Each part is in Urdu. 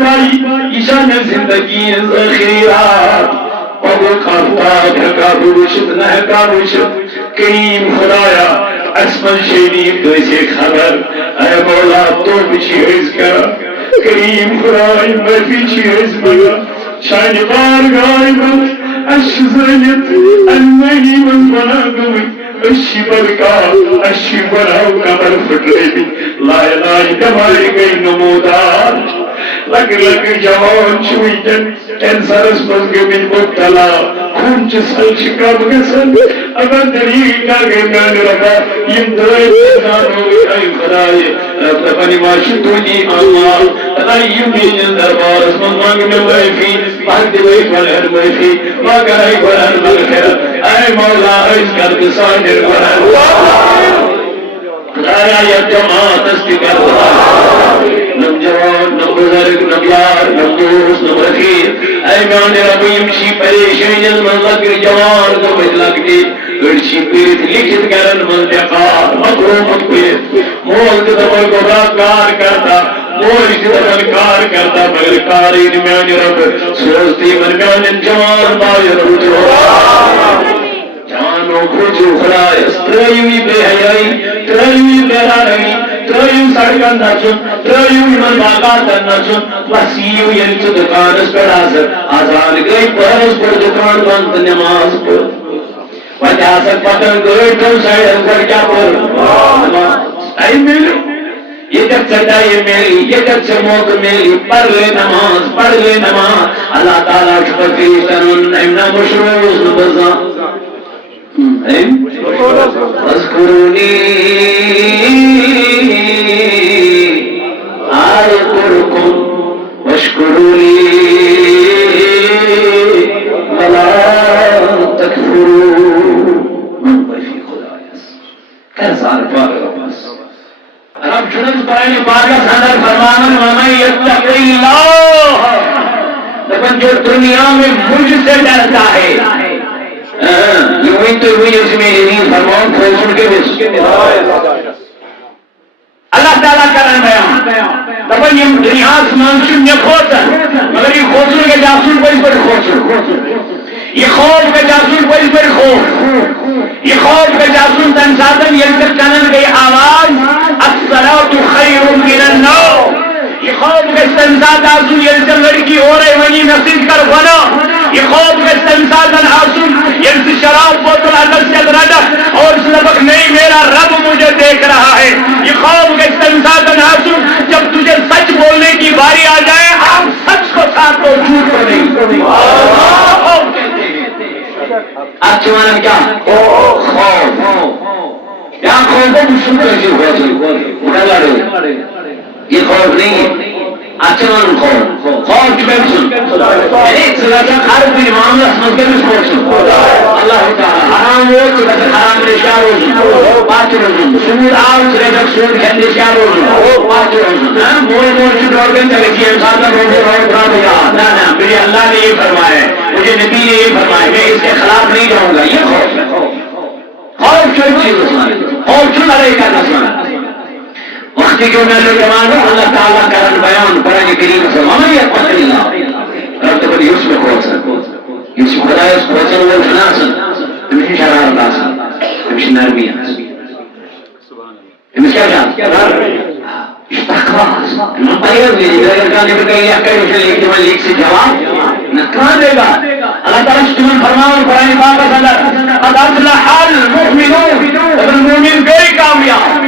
گائی ایشان زندگی ذخیرات پبک آفتاب ہکا بوشت نہ ہکا بوشت کریم خدایا اسمن شریف تو اسے خبر اے مولا تو بچی عز کرا کریم خدای مرفی چی عز بگا شاید بارگاہ بند اش زنیت انہی من بنا گوئی اشی برکا اشی بناو کمر پھٹ رہی بھی لائے لائے دمائی گئی نمودار لگ لگ جوان چوئی کینسرس مز گمت مبتلا خون چسل شکاب گسل اگر دلیل کا گئی میں رکھا یم درائی بزانو اے خدای اپنی معاشی دونی اللہ اگر یم دین دربار اس من مانگ میں ویفی بہت دوئی فلہر ویفی ماگرائی فلہر مغفر اے مولا اس کر بسانر فلہر خدایا یا جماعت استقر نم جوان نم بزرگ نم یار نم دوست نم رفیق اے میان رب یمشی پریشانی من لگ جوان نم لگ دی گرشی پیت لکھت کرن من بقار مطرومت پیت مول دمال کو کار کرتا مول دمال کار کرتا مگر کاری میان رب سوزتی من میان جوان بایر بجو جانو کھوچو خدایس ترائیوی بے حیائی ترائیوی بے حیائی ترائیو سڑکن نچن ترائیو من باغات نچن وسیعو ینچ دکانس پر حاضر آزان گئی پرس پر دکان بند نماز پر وجہ سک پتن گئی تو سائڈ پر کیا پر ٹائم ملی یہ جب چڑھائی میری یہ جب سے موقع میری پڑھ لے نماز اللہ تعالیٰ شکر کریشتن امنا مشروع نبزا اذکرونی اذکرکم واشکرونی ولا تکفرون من وفی خدایس کیسار پاک بس رب شنس پرانی پاکہ صدر فرمانا ومن یتق اللہ لیکن جو دنیا میں مجھ سے ڈرتا ہے یوں تو ہوئی اس میں نہیں فرمان کھوسن کے بس اللہ تعالیٰ کرن بیان دبا یم دنیاس منشن نے کھوسن مگر یہ کھوسن کے جاسون کو اس پر کھوسن یہ خوف کے جاسون کو اس پر خوف یہ خوف کے جاسون تنساتن یہ تک کنن گئی آواز الصلاة خیر من النوم یہ خوف کے تنسات آسون یہ تک لڑکی ہو رہے ونی نصیب کر بنا یہ خوف کے تنساتن آسون یہ تک شراب بوتل اندر سے رڈک اور اس لبک نہیں میرا رب مجھے دیکھ رہا ہے یہ خوف کے تنساتن آسون جب تجھے سچ بولنے کی باری آ جائے آپ سچ کو ساتھ کو جھوٹ کو نہیں آپ چوانا کیا خوف کیا خوف ہے مسلم کو ایسی خوف اٹھا لڑے یہ خوف نہیں آچمان خوف چکے مسلم ایک سلاسہ خارج بھی معاملہ سمجھ کے مسلم اللہ تعالیٰ حرام ہو چکے حرام رشار ہو سن پاچ روزن سمود آو سلاسہ سود کھند رشار ہو سن پاچ روزن مول مول چکے اور چلے کی انسان کا روزے روز پرا دیا نا مجھے اللہ نے یہ فرمایا ہے مجھے نبی نے یہ فرمایا میں اس کے خلاف نہیں جاؤں گا یہ خوف ہے خوف چوئی چیز اسمان خوف چون علیہ کا نسمان وقتی کہ میں لوگ جوان ہوں اللہ تعالیٰ کرن بیان قرآن کریم سے ومن یتق اللہ رب تبر یوسف کھوسن یوسف خدایس کھوسن وہ شناسن ہمشی شرارت آسن ہمشی نرمی آسن ہمشی کیا جان اشتاقواز من پائر میری اگر کانے پر کہیں یا کہیں اسے لیکن من لیک سے جواب نکان دے گا اللہ تعالیٰ شتمن فرماؤں قرآن پاک صدر قد افلح المؤمنون ابن المؤمن گئی کامیاب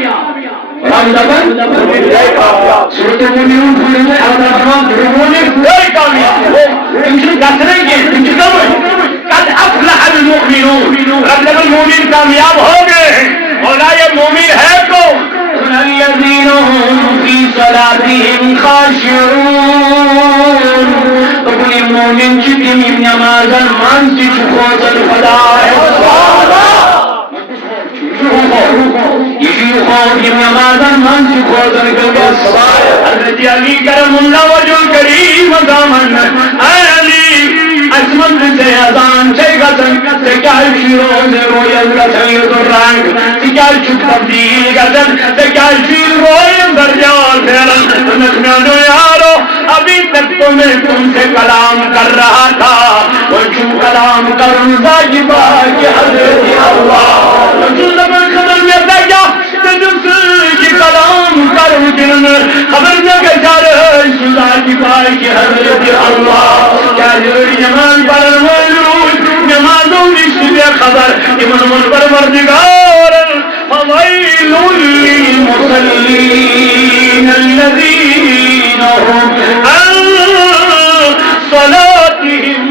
سورت المؤمنون کھولے میں اللہ فرمان المؤمن کوئی کامیاب تمشن گسریں گے تمشن کم ہے قد افلح المؤمنون رب المؤمن کامیاب ہو گئے ہیں مولا یہ مومن ہے کون الذين هم في صلاتهم خاشعون وكل مؤمن چکم نمازا مانسی چکوزا خدای یہ خوف نمازا مانسی چکوزا خدای حضرت علی کرم اللہ وجہ کریم دامن اے علی اسمن سے ازان سے گسن سے کیا شیروں سے رویل گسن یہ تو رنگ سے کیا چک تبدیل گسن سے کیا شیر رویل درجال پھیرن نکمیانو یارو ابھی تک میں تم سے کلام کر رہا تھا وہ چون کلام کروں ذاتی باقی حضرت اللہ رسول زمان خبر میں بیجا کہ کلام کروں جن خبر میں بیجا رہے ذاتی باقی حضرت اللہ کیا جوڑی نماز پڑھن والوں نمازوں کی بے خبر امن من پروردگار فویل للمصلین الذین هم عن صلاتهم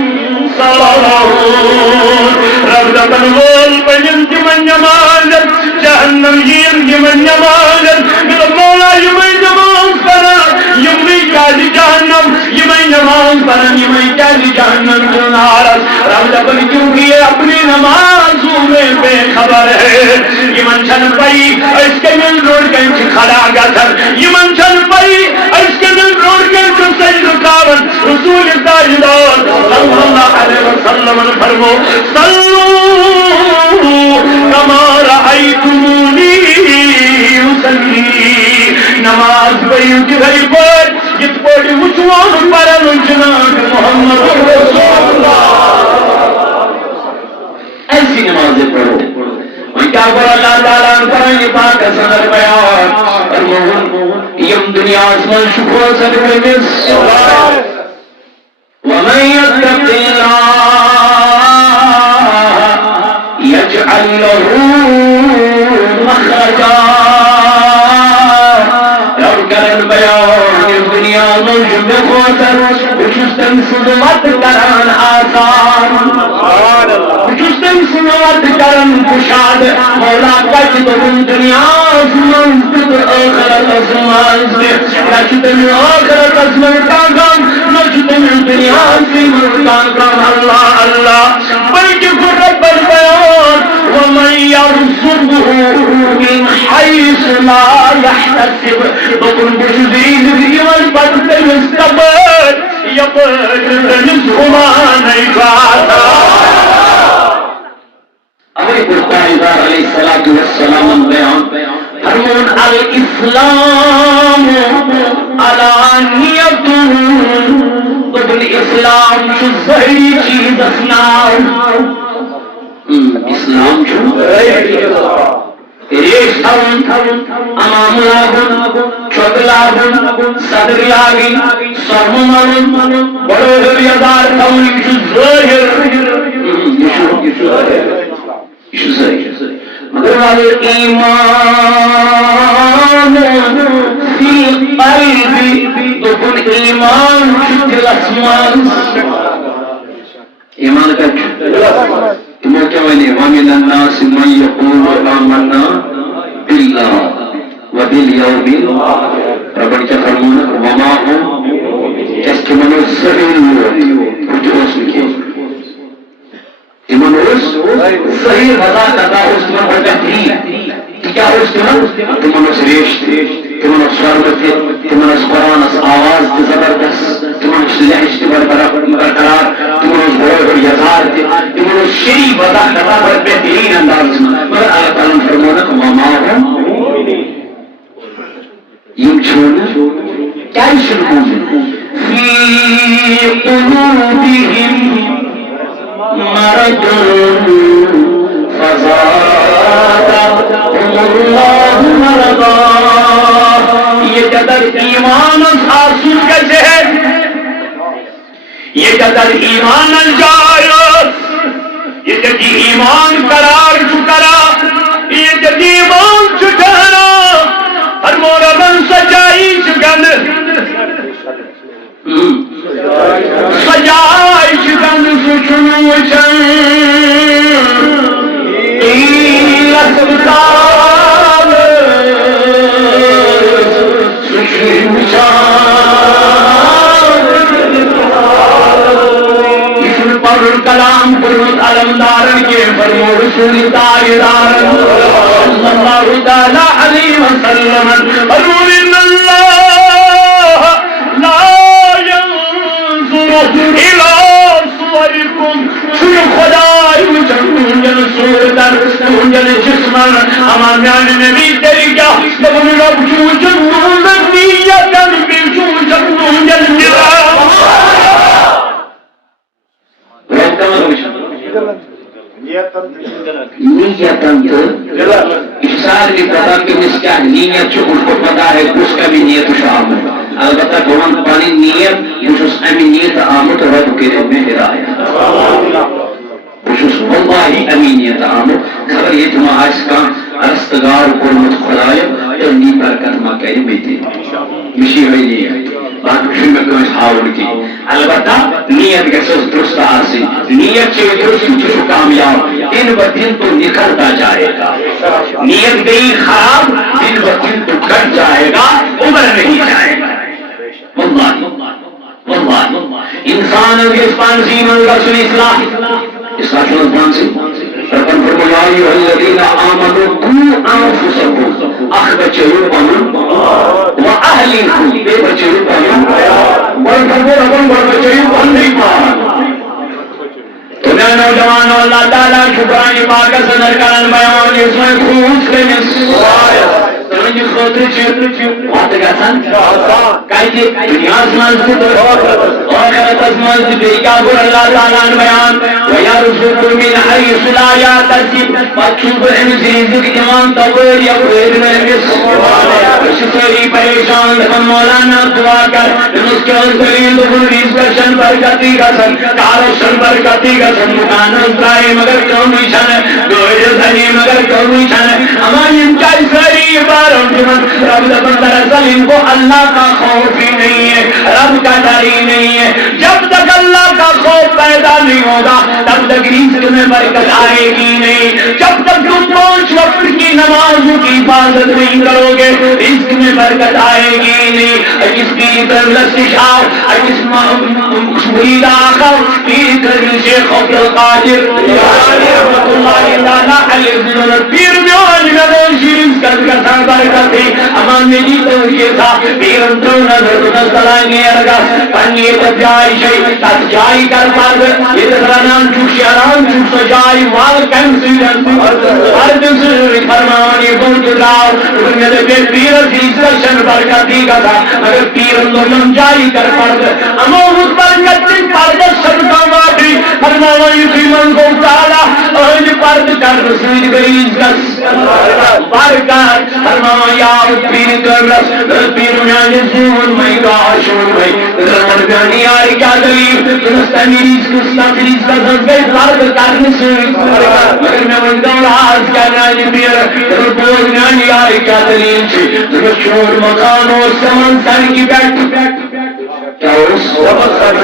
ساہون رب دبن وول بجن من نمازت جہنم جین من نمازت میرا مولا یمیں نماز پڑھا یمیں کالی جہنم یمیں نماز پڑھا یمیں کالی جہنم جنارت رب دبن کیونکہ یہ اپنی نمازوں میں بے خبر ہے یمن چھن پئی اس کے مل روڑ کے کھڑا گا یمن چھن پئی اس کے مل روڑ کے سجد رکاوت رسول تاجدار صلی اللہ علیہ وسلم فرمو صلو کما رأیتمونی اصلی نماز پڑھی جدھر پر جت پڑھی وچوان پرن جناب محمد رسول اللہ ایسی نمازیں پڑھو میں کیا پڑھا اللہ تعالیٰ قرآن پاک کا صدر بیان فرمون یم دنیا اسمان شکر صدر بس ومن يتق الله يجعل له مخرجا لو كان البيان الدنيا موجب بخوتر وشستن صدمت کران آسان وشستن صدمت کران کشاد مولا قجد من دنیا اسمان صدر آخرت اسمان نشتن آخرت اسمان کاغم نشتن دنیا سے مرکان کام اللہ اللہ بلکہ رب البیان ومن يرزقه من حيث لا يحتسب بطن بشديد الإيمان بدل مستقبل يقدر رزق ما نيفاتا ابھی قرطائدار علیہ الصلاة والسلام بیان فرمون الاسلام علانیت بطن اسلام شو ظہری چیز اسلام اسلام شو ریش تھون امام لاغن چھوٹ لاغن صدر لاغن سرم من بڑو ریادار تھون شو ظاہر شو ظاہر مگر الایمان فی قلب دکن ایمان دل اسمان ایمان کا تمہیں کیا ویلی ومن الناس من یقول آمنا باللہ وبالیوم ربڑ کیا فرمونا وما ہم اس کے منوس صحیح کچھ اس میں کیا منوس صحیح رضا کرتا اس میں بڑھ بہترین کیا اس میں تمنوس ریش تمنوس سورمت تمنوس قرآن آواز زبردست تمنوس لحش برقرار تمنوس بڑھ یزار تمنوس شریف وضع کرتا بڑھ بہترین انداز میں مگر اللہ تعالیٰ فرمونا وما ہم یم چھوڑنا کیا شروع فی قلوبہم مرض فزادهم اللہ مرضا یہ قدر ایمان حاصل کیسے ہے یہ قدر ایمان جائز یہ جدی ایمان قرار چکرا یہ جدی ایمان چکرا ہر مورمن سجائی چکن سجائی چکن سچنو چن قیل اسبتاب سچنو چن پر کلام پرمت علمدارن کے فرمو رسول تائیدارن صلی اللہ تعالی علیہ وسلم فرمو ان اللہ لا ينظر الى صوركم شو خدای وجن صورتر وجن جسمن امان یعنی نبی طریقہ تبن رب جو جن نیتن بجو جن جن نیتن تو افسار کی پتہ کہ اس کا نیت جو اس کو پتا ہے اس کا بھی نیت شامل ہے البتہ قرآن پانی نیت اس امی نیت آمد رب کے رب میں ہدایت بشوش والله امینیت آمد خبر یہ تمہ آئس کا ارستگار قرمت خدایم تنی برکت ما کہے بیتے مشی ہوئی نیت بات مشی میں کوئی حاول کی البتہ نیت گسس درست آسی نیت چھے درست چھو کامیاب دن ب دن تو نکلتا جائے گا نیت گئی خراب دن ب دن تو کٹ جائے گا عمر نہیں جائے گا والله انسان اس پانسی من رسول اصلاح اصلاح شنو پانسی ربن فرمایا ایھا الذین آمنوا قوا انفسکم اخرجوا واهلیکم بے بچو ربن بچو تو میں نوجوانوں اللہ تعالیٰ شکرانی پاک صدر کرن بیان اس میں خوش کرنے تنجی خاطر چھ وقت گژھان کایتی دنیاس منٛز تہِ ٲخرتس منٛز تہِ بیٚیہِ کیٛاہ کوٚر اللہ تعالیٰ ہن بیان وَیَرْزُقُکُم مِنْ حَیْثُ لَا یَحْتَسِب پتہٕ چھُس بہٕ أمِس رِزق دِوان تَپٲرۍ یَپٲرۍ نہٕ أمِس أسۍ چھِ سٲری پریشان دَپان مولانا دُعا کر أمِس کیٛاہ ٲس دٔلیٖل دوٚپُن رِزقس چھَنہٕ برکتٕے گژھان کارس چھَنہٕ برکتٕے گژھان دُکانس درٛایہِ مگر کٲمٕے چھَنہٕ گٲڑۍ ٲس اَنے مگر کٲمٕے چھَنہٕ اما یِم کیٛازِ سٲری رب دراصل ان کو اللہ کا خوف ہی نہیں ہے رب کا ڈر ہی نہیں ہے جب تک اللہ کا خوف پیدا نہیں ہوگا تب تک رزق میں برکت آئے گی نہیں جب تک تم 5 وقت کی نمازوں کی حفاظت نہیں کرو گے رزق میں برکت آئے گی نہیں اجس کی استشار اجس مرید آخر کی شیخ عبد القادر رحمت اللہ علیہ پیر میوان میں شریف کا برکت امان میں جی تو یہ تھا پیرن تو نظر تو دستلائیں ارگا پنی تب جائی شئی تب جائی کر پرد یہ دفرانان چوشی آرام چوش جائی وال کم سیدن فرد سر فرمانی بلد لاؤ دنیا دے پیر پیر سیزشن برکتی کا تھا مگر پیرن تو نم جائی کر پرد اما اس برکت دن پرد صدقہ ماتی فرمانی سیمن کو تعالی اہل پرد کر رسید گئی عزت برکت فرمایا پیر درس پیر میاں زون میں گاشون میں رمضان بیانی آئی کیا دلیل درستانیز کستانیز کا زنگے فرد کرنے سے مگر میں وندان آز کرنا جی پیر ربوز میانی آئی کیا دلیل چھے درشور مکان و سمن سر کی بیٹھ کیا اس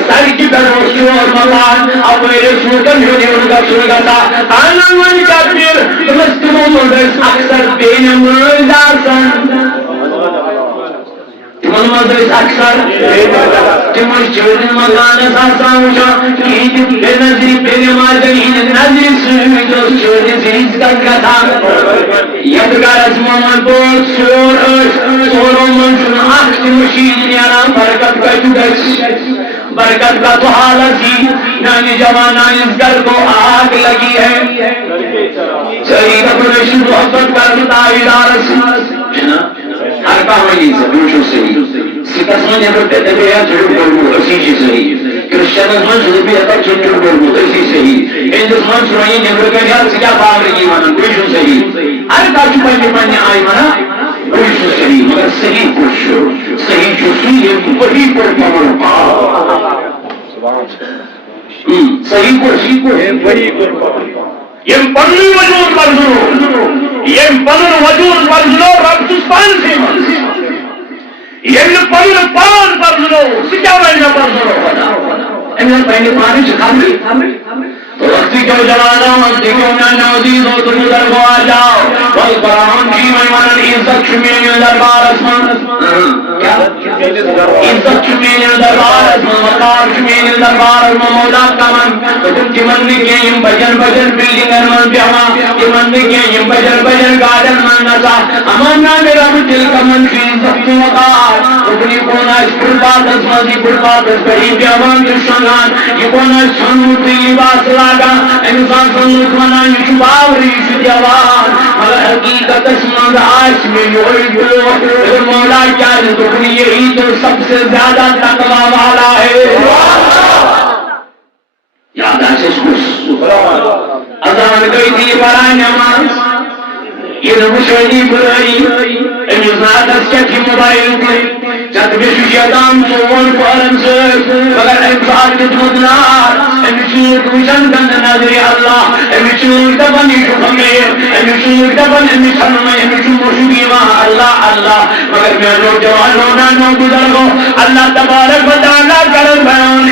سر کی بیٹھ شور مکان اب میرے سوکن ہونے ان کا سوگا تھا آنان من کا پیر درستموں مدرس اکثر بین مرداسن تمن مدرس اکثر تمن چودن مکان ساسان وچا کہ بے نظری بے نمازن ہی نظری سوئی دوست چودن سیز کا تھا یدگار از مومن بود سورو من شن آخت مشید نیارا برکت کا جدس برکت کا تو حالتی نانی جوانان اس گھر کو آگ لگی ہے شہید اپنے شد محبت کرتا ادارس ہر کاملی سے دوشو صحیح سکسمانی اگر کہتے ہیں چھوٹ بولو اسی چیز صحیح کرسچنزمان شروعی اگر چھوٹ بولو اسی صحیح ہندوستان شروعی نگر کے خیال سے کیا باغ رہی مانا دوشو صحیح ہر کاچو پہنے پہنے آئی مانا دوشو صحیح مگر صحیح کوشو صحیح جو صحیح وہی پر پاور صحیح کو وہی پر پاور یہ پنی وجود برزنو یہ پنر وجود برزنو رب سسپان سے یہ پنر پان برزنو سکیا وجہ برزنو امیر پہنے پانی چکھا تو وقتی جو جوانا دیکھو نا نوزید ہو تم ادھر کو آ جاؤ والقرآن کی میمانن عزت شمین دربار اسمان عزت شمین دربار اسمان وقار شمین دربار اسمان مولا کمن تو تم جمن نکیم بجن بجن بلڈنگ ارمان پیاما جمن نکیم بجن بجن گارڈن من نسا امانا میرا مجل کمن کی عزت وقار اپنی کونا اس پربات اسمان دی پربات اس بہی پیامان دشنان یہ کونا اس سنوٹی لباس انسان سنت منا یہ باوری جوان مگر حقیقت اسمان آج میں اگر مولا کیا دکھنی یہی تو سب سے زیادہ تقوی والا ہے یاد آئے اس کو اذان گئی تھی پڑھا نماز یہ مشہدی برائی امس ناتس چکی موبائل تھی چت بش شیطان چون پارن سے مگر انسان کتمت نار امشور وشن گند نظر اللہ امشور دبن شفمیر امشور دبن امشن میں امشور مشکیما اللہ اللہ مگر میں نوجوانوں نانو بزرگوں اللہ تبارک و تعالیٰ کرن بیان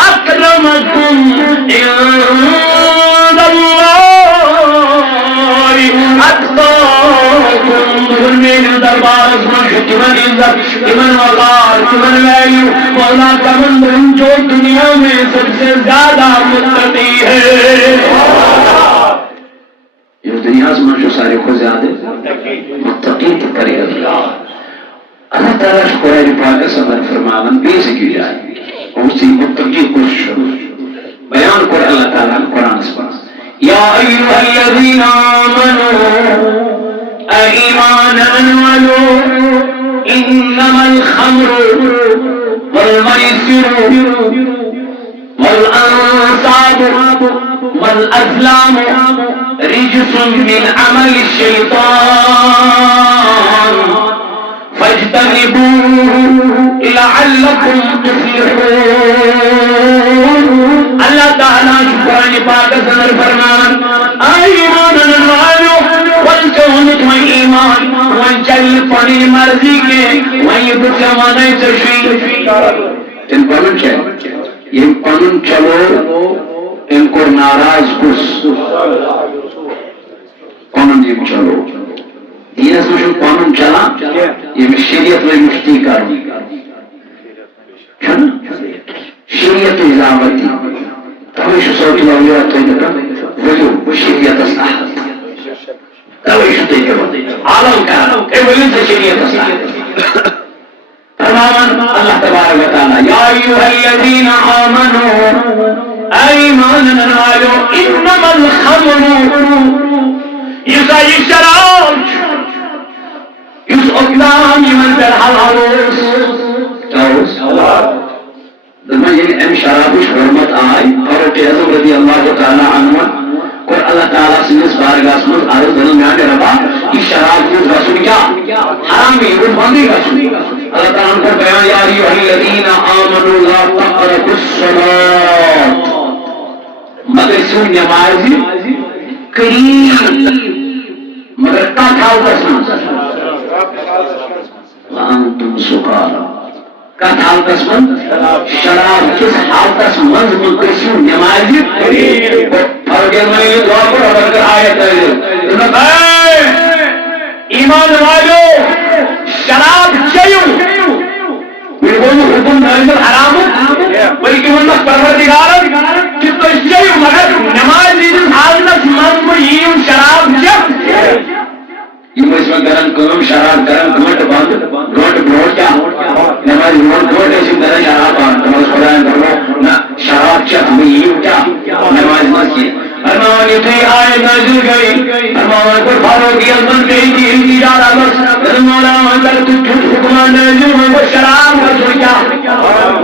اکرمکم عند اللہ میرے دربار میں تمہیں عزت تمہیں وقار تمہیں ویلیو مولا کا مندر جو دنیا میں سب سے زیادہ متقی ہے یہ دنیا میں جو سارے کو زیادہ متقی کی کرے اللہ تعالیٰ قرآن پاک صبر فرماون پیش کی جائے اسی متقی کو بیان کر اللہ تعالیٰ قرآن سے یا ایوہ الذین آمنوا ایمان والو انما الخمر والمیسر والانصاب والازلام رجس من عمل الشیطان فاجتنبوه لعلكم تفلحون اللہ تعالیٰ قرآن پاک صدر فرمان ایمان والو والچونت و ایمان والچل پانی مرضی کے وہی بکمانے چشوی ان قانون چلو یہ قانون چلو ان کو ناراض کس قانون یہ چلو دین اس میں قانون چلا یہ شریعت میں مشتی کاری شریعت اضافتی تویش صوت الأولياء طيبك وجو والشريعة تصلح تويش طيبك عالم كان اولين الشريعة تصلح تماما الله تبارك وتعالى يا أيها الذين آمنوا أيمانا قالوا إنما الخمر يسعي الشراب يسعدنا من الحلالوس توس دماغ یہ ام شرابش حرمت آئی فاروق اعظم رضی اللہ تعالی عنہ اور اللہ تعالیٰ سے اس بارگاہ میں عرض درمیان ربا کہ شراب کو رسول کیا حرام ہے وہ بندی رسول اللہ تعالیٰ کو بیان یا ایھا الذین آمنوا لا تقربوا الصلاۃ مگر سن نماز قریب مگر کا تھا اس وانتم سکارا کا حالت من شراب کس حالت من مقصر نمازی فرق میں دعا کو اگر کر آیت ہے ایمان والو شراب چیو بالکل حکم نازل حرام بلکہ وہ پروردگار کہ تو چیو مگر نماز دی حالت من کو یہ شراب چیو یہ اس میں گرم کم شراب گرم گھوٹ بند گھوٹ بھوٹ کیا نماز گھوٹ گھوٹ ایسی طرح شراب بند نماز خدایان کرو نہ شراب چک میں یہ کیا نماز مسجد فرمان یہ تھی آئے نازل گئی فرمان پر فاروقی ازمن گئی تھی انتجارہ بس مولا اندر کچھ حکمان نازل ہوئے وہ شراب کا سن کیا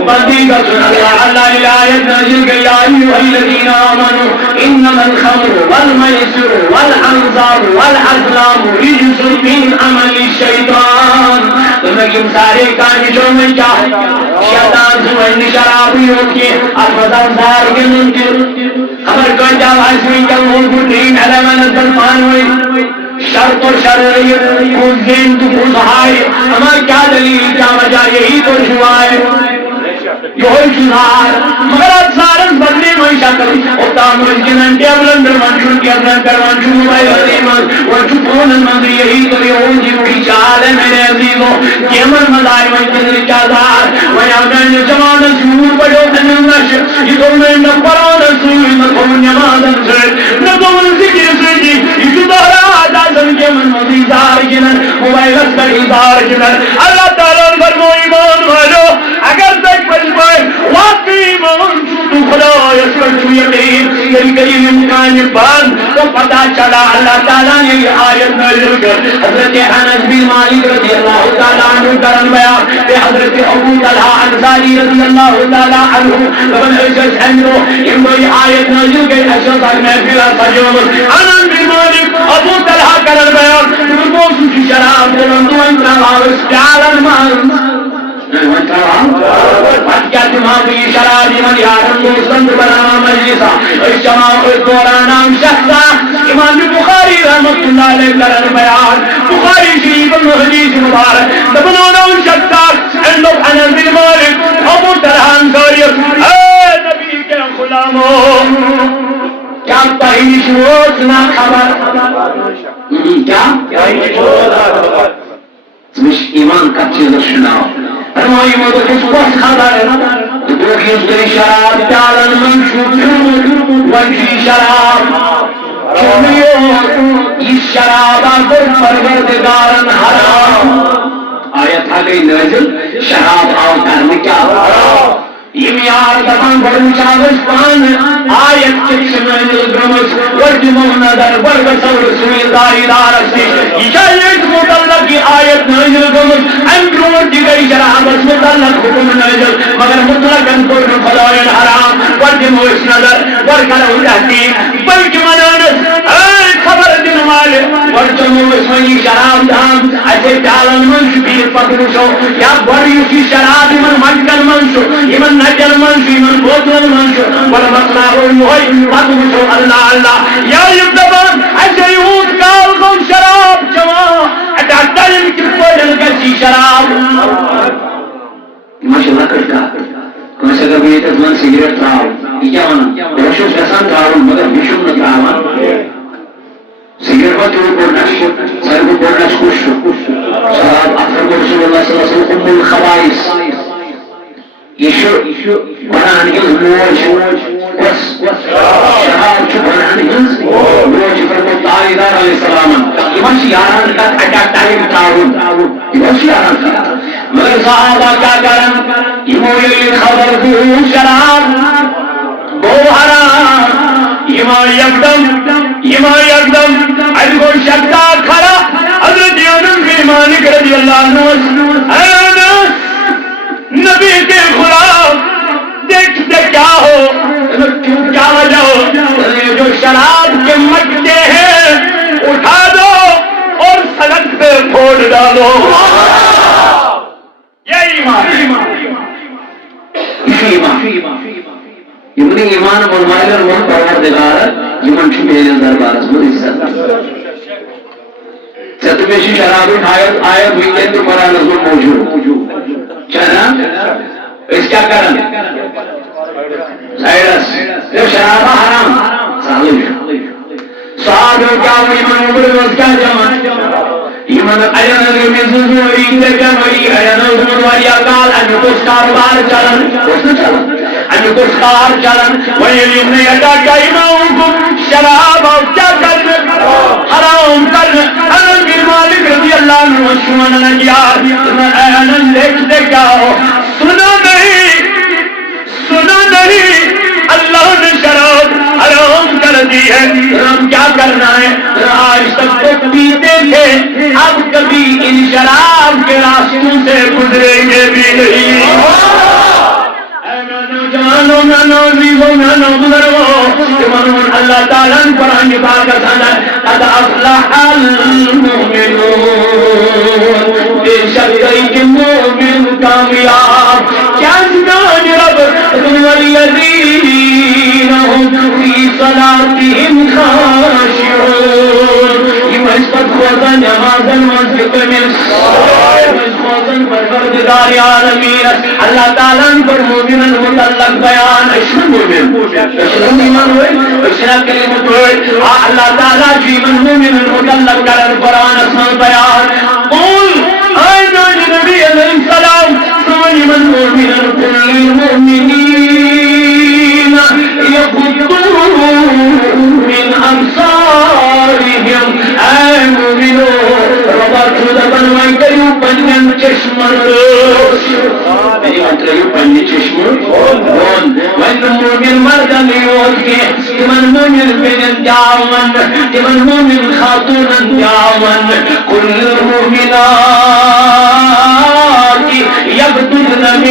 بندی کا سن اللہ الآیت نازل گئی ایھا الذین آمنوا انما الخمر والمیسر والانصاب والازلام رجس من عمل الشیطان تمہیں سارے کانشوں میں کیا شیطان سمجھنے شرابی ہوتی ہے افضل دار کے منکر خبر کو جاو حسنی کا مول دین علمان الدلمان ہوئی شرط و شرعیت خود دین تو خود ہائے اما کیا دلیل کیا وجہ یہی تو شوائے یہ شنار مگر سارن بدلی میں شکل اتام مسکنن ٹیبلن در منشون کیبلن در منشون موبائل حدیمان ورچو فونن مندر یہی تو یہ جی روڑی چال ہے میرے عزیزوں کیمن مدائی میں کندر چادار ویاؤدن جمان سور پڑھو تنم نش یہ تو میں نپران سور نکھون نمازن سر نکھون ذکر سر جی یہ دہرا آجازن کیمن مزیزار کنن موبائل اسکر ازار کنن اللہ تعالیٰ فرمو ایمان والو اگر تک پجمائے واقعی ایمان تو خدا یسکر تو یقین یہ کریم امکان بان تو پتا چلا اللہ تعالیٰ نے یہ آیت نازل کر حضرت انس بن مالک رضی اللہ تعالیٰ عنہ کرن بیان کہ حضرت ابو طلحہ انصاری رضی اللہ تعالی عنہ دبن اشد سندو ان کوئی آیت نازل گئی اشد میں پھر سجوم انن بن مالک ابو طلحہ کرن بیان دوسو کی شراب دلن تو انترا واس پیالن مان کیا دماغی شرابی من یارم دوستند بنا مجلسا اجتماع دورانام شخصا امام بخاری رحمت اللہ علیہ کرن بیان بخاری شریف حدیث مبارک دبنون شخصا اندو انس بن مالک ابو طلحہ انصاری اے نبی کے غلاموں کیا تحیش روز نہ خبر کیا مش ایمان کا چیز سناؤ فرمائی مدو کس وقت خبر دوکیز کری شراب پیالن منشو ونشی شراب چومیو اس شراب آگر پروردگارن حرام آیت آگئی نازل شراب آوتر میں کیا حرام یمیار دفن بڑھو چاوش پان آیت چکس نازل گرمس ورجمو نظر برگسور سویداری دارستی یشایت مطلق کی آیت نازل گرمس اندرون دیگری شرابت مطلق حکم نازل مگر مطلق انکور خدایت حرام ورجمو اس نظر برگرہو رہتی بلکہ منانس اے خبر دن والے ورجمو اس منی شراب دام ایسے پیالن منشو پیر پکڑوشو یا بڑی اسی شراب من منکل منشو من نجل منشو من بوتل منشو والمطلب المحی پکڑوشو اللہ اللہ یا یبدبان ایسے یہود کال کن شراب جمع اتعدل کی پوجل کسی شراب ماشاءاللہ کرتا کون سے کبھی تزمان سگریٹ تھاو یہ کیا ہونا روشوش کسان تھاو مگر بیشم نہ تھاو سگریٹ با تو پورنش سر کو پورنش خوش شراب اکثر کو رسول اللہ صلی اللہ علیہ وسلم ام الخبائس یشو بنان ہز موج بس شراب چھو بنان ہز موج فرمو تاریدار علیہ السلام یہ یاران کا اٹاک ٹائم تاون یہ یاران کا مگر صحابہ کیا کرن یہ مولی خبر کو شراب بو حرام یما یکدم از کو شکتا کھڑا حضرت انس بن مالک رضی اللہ عنہ انس نبی کے غلام دیکھتے کیا ہو کیوں کیا وجہ ہو جو شراب کے مٹکے ہیں اٹھا دو اور سڑک پہ پھوڑ ڈالو یہ ایمان یمنی ایمان فرمائے اور من پروردگار یمن چھپے دربار اس میں عزت ستمیشی شراب آیت ویکینڈ قرآن اس میں موجود چنا اس کیا کرن سائرس یہ شراب حرام صحابہ کیا ہوئی من مبرد اس کا جمع ایمان ایان الگمیزن زوری تکمری ایان الگمدواری اقال انو کس کاربار چلن انو کس کار چلن ویلیم نے اٹا کا ایمان کو شراب اور کیا کرن حرام کرن انن بن مالک رضی اللہ عنہ شوان نجیار ایان دیکھتے کیا ہو سنا نہیں اللہ نے شراب حرام کر دی ہے ہم کیا کرنا ہے آج تک تو پیتے تھے اب کبھی ان شراب کے راستوں سے گزریں گے بھی نہیں اللہ تعالیٰ قرآن پاک سنا قد افلح المؤمنون بے شک ایک مومن کامیاب کیا سنان رب والذین هم فی صلاتهم خاشعون یہ مسجد خوزن نمازن مسجد من خوزن پروردگار عالمین اللہ تعالیٰ پر مومن المتعلق بیان اشن مومن اشن ایمان ہوئے اشن کلمت ہوئے اللہ تعالیٰ جی من مومن المتعلق کرن قرآن اسم بیان قول آئینا نبی علیہ السلام سمانی من مومن کل المؤمنین یغضون من ابصارهم اے مومنون ربط دبن وائن کریو پنجن چشمن میری مطلب پنجن چشمن وائن مومن مردن یود کے تمن مومن بین جاون تمن مومن خاتون جاون کل المؤمنات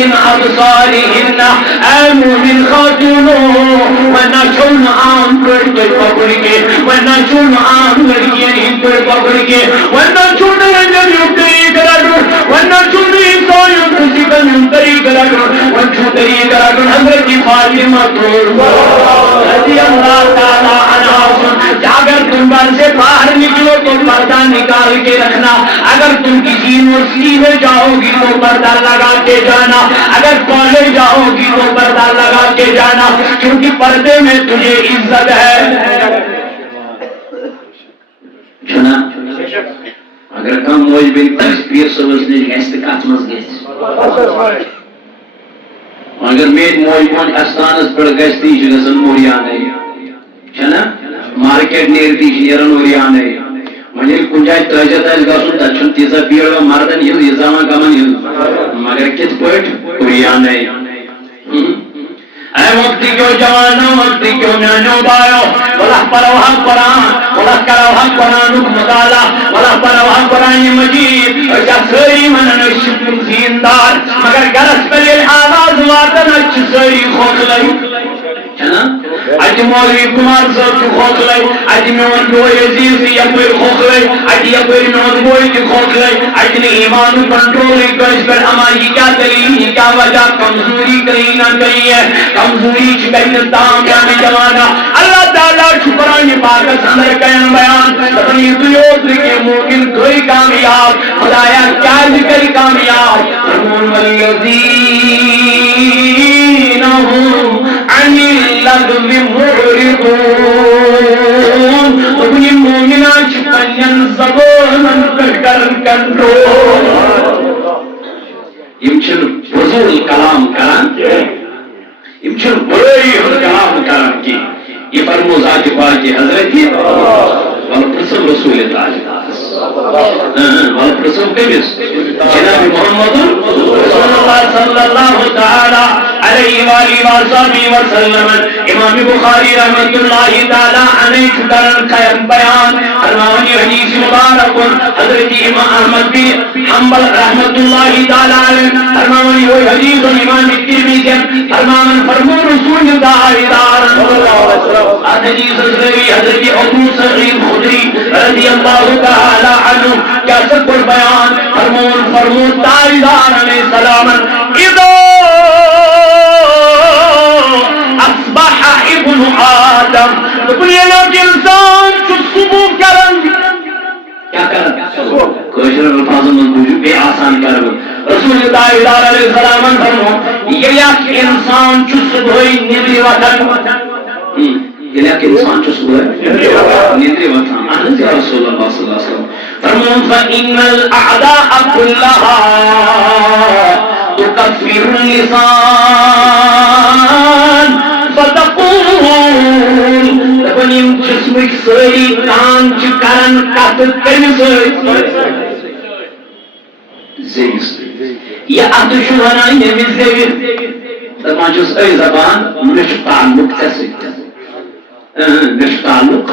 من ابصارهن اے مومن خاتونوں ورنہ چھوڑ عام پر کوئی پکڑ کے ورنہ چھوڑ عام لڑکیاں پر پکڑ کے ورنہ چھوڑ لڑکیاں تیری کرا ورنہ چھوڑ انسان کسی کا تیری کرا ورنہ تیری کرا حضرت فاطمہ رضی اللہ تعالی عنہا اگر تم گھر سے باہر نکلو تو پردہ نکال کے رکھنا اگر تم کسی یونیورسٹی میں جاؤ گی تو پردہ لگا کے جانا اگر کالج جاؤ گی تو پردہ لگا کے جانا کیونکہ پردے میں تجھے عزت ہے چھنا اگر کم موج بین پیر صبح نے گیس کات مز گیس اگر میری موج پان استانس پر گیس تی گژھن موریانے چھنا مارکیٹ نیرتی نیرن موریانے وجہ کن جائے ترجت آس گھن تر تیزا بیڑ مردن ہل یزاما گمن ہل مگر کت پٹ موریانے اے وقتی کیوں جوانوں وقتی کیوں میانوں بایو واللہ پرو حق قرآن واللہ کرو حق قرآن مطالعہ واللہ پرو حق قرآن مجید اچھا سری منن شکر زیندار مگر گرس پر یہ آواز واتن اچھ سری خوک لئی اج مولوی کمار صاحب کی خوک لئی اج میون بوئی عزیز کی یپر خوک لئی اج یپر میون بوئی کی خوک لئی اج نے ایمان کنٹرول کر پر ہماری کیا دلیل کیا وجہ کمزوری کہیں نہ کہیں ہے کمزوری چکن تام یعنی جوانا اللہ تعالیٰ شکران پاک اندر قیم بیان اپنی دیوت کے مومن کوئی کامیاب خدایا کیا ذکر کامیاب فرمون والذین هم عن اللغو معرضون اپنی مومنان چپنین زبان پر کنٹرول یمچن فضول کلام کران یمچن بڑی کلام کران کی یہ فرمو ذات پاک حضرت والپرسم رسول تاجدار والپرسم کمیس جناب محمد رسول اللہ صلی اللہ تعالی علیہ وآلہ وسلم امام بخاری رحمت اللہ تعالی علیہ چکرن خیر بیان فرمانی حدیث مبارک حضرت امام احمد بن حنبل رحمت اللہ تعالی علیہ فرمانی ہوئی حدیث امام ترمذی فرمان فرمو رسول تاجدار حدیث حضرت ابو سعید خدری رضی اللہ تعالی عنہ کیا سب پر بیان فرمون تاجدار علیہ السلام اذا اصبح ابن آدم تو یہ لوگ انسان جو صبح کرن کیا کرن کوشر الفاظ میں بے آسان کرن رسول تاجدار علیہ السلام فرمو یہ انسان جو صبح نیندی وطن یہ کہ انسان جو صبح نیندی وطن آنند یا رسول اللہ صلی اللہ علیہ وسلم فرمون فإن الأعداء كلها تكفر اللسان فتقول لبنیم جسمک سری کان چکرن کتت کرن سری زیست یہ اتشوہنا یہ مزدیر تمام جس ای زبان مش تعلق تسکت مش تعلق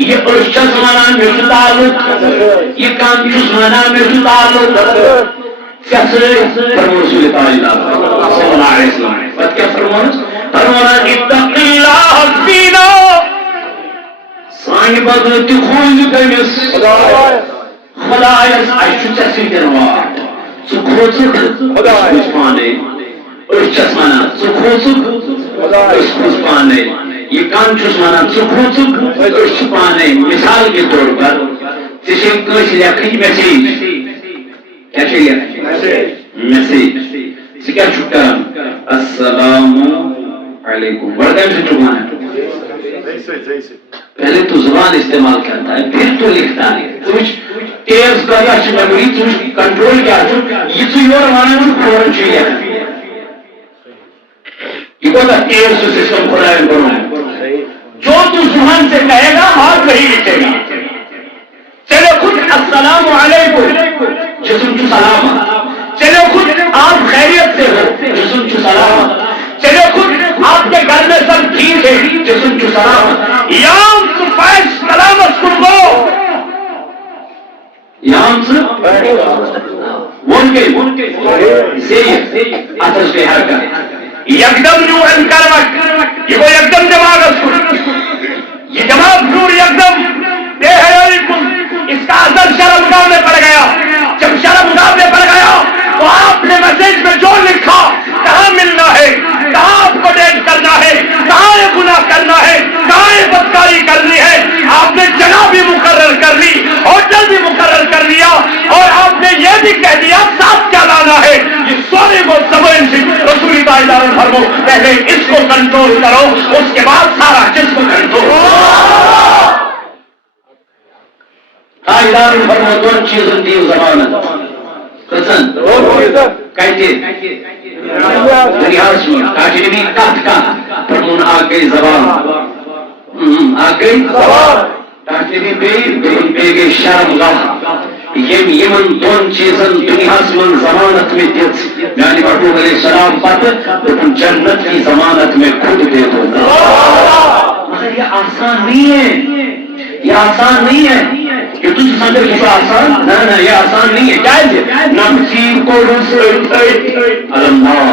یہ ارشد مانا مش تعلق یہ کام جس مانا مش تعلق فرمو رسول اللہ صلی اللہ علیہ وسلم بات کیا فرمونا اتق اللہ فینا سانی بدلت خوز کمیس خدایس عشو چسی دنوار سکھوچک اس پانے اس چسمانا سکھوچک اس پانے یہ کان چسمانا سکھوچک اس پانے مثال کے طور پر جسے کوئی لیکن میسیج کیا چاہیے میسیج کیا شکرم السلام علیکم بڑھتے سے چکانا ہے پہلے تو زبان استعمال کرتا ہے پھر تو لکھتا ہے تجھ تیز کا یا میموری تجھ کنٹرول کیا یہ تو یور مانا جو فورن چاہیے یہ بہت تیز سے سسٹم کھولا ہے جو تو زبان سے کہے گا ہاتھ وہی لکھے گا چلو خود السلام علیکم جسم چو سلام چلو خود آپ خیریت سے ہو جسم چو سلام چلو خود آپ کے گھر میں سب ٹھیک ہے جسم چو سلام یام سے فیض سلامت کرو یام سے اتس گئی حرکت یکدم جو انکار وقت یہ گو یکدم دماغ یہ دماغ ضرور یکدم بے حیائی اس کا اثر شرمگاہ میں پڑ گیا. جب شرمگاہ میں پڑ گیا تو آپ نے میسج میں جو لکھا کہاں ملنا ہے, کہاں آپ کو ڈیٹ کرنا ہے, کہاں یہ گناہ کرنا ہے, کہاں یہ بدکاری کرنی ہے, آپ نے جگہ بھی مقرر کر لی, ہوٹل بھی مقرر کر لیا, اور آپ نے یہ بھی کہہ دیا ساتھ کیا لانا ہے. یہ سورے کو زبان سے رسول تعالیٰ فرمو پہلے اس کو کنٹرول کرو, اس کے بعد سارا جسم کنٹرول. تعالیٰ فرمو دون چیزوں دی ضمانت قسم کہتے دریاس میں کاجی بھی کہت کا فرمون آ گئی زبان, آ گئی زبان کاجی بھی بے گئی شرمگاہ. یمن دون چیزن دنیاس من ضمانت میں دیت یعنی محبوب علیہ السلام پتہ جنت کی ضمانت میں خود دے دو. مگر یہ آسان نہیں ہے, یہ آسان نہیں ہے کہ تجھ سمجھے کسی آسان, نہ یہ آسان نہیں ہے. کیا ہے نفسی کو رسول اللہ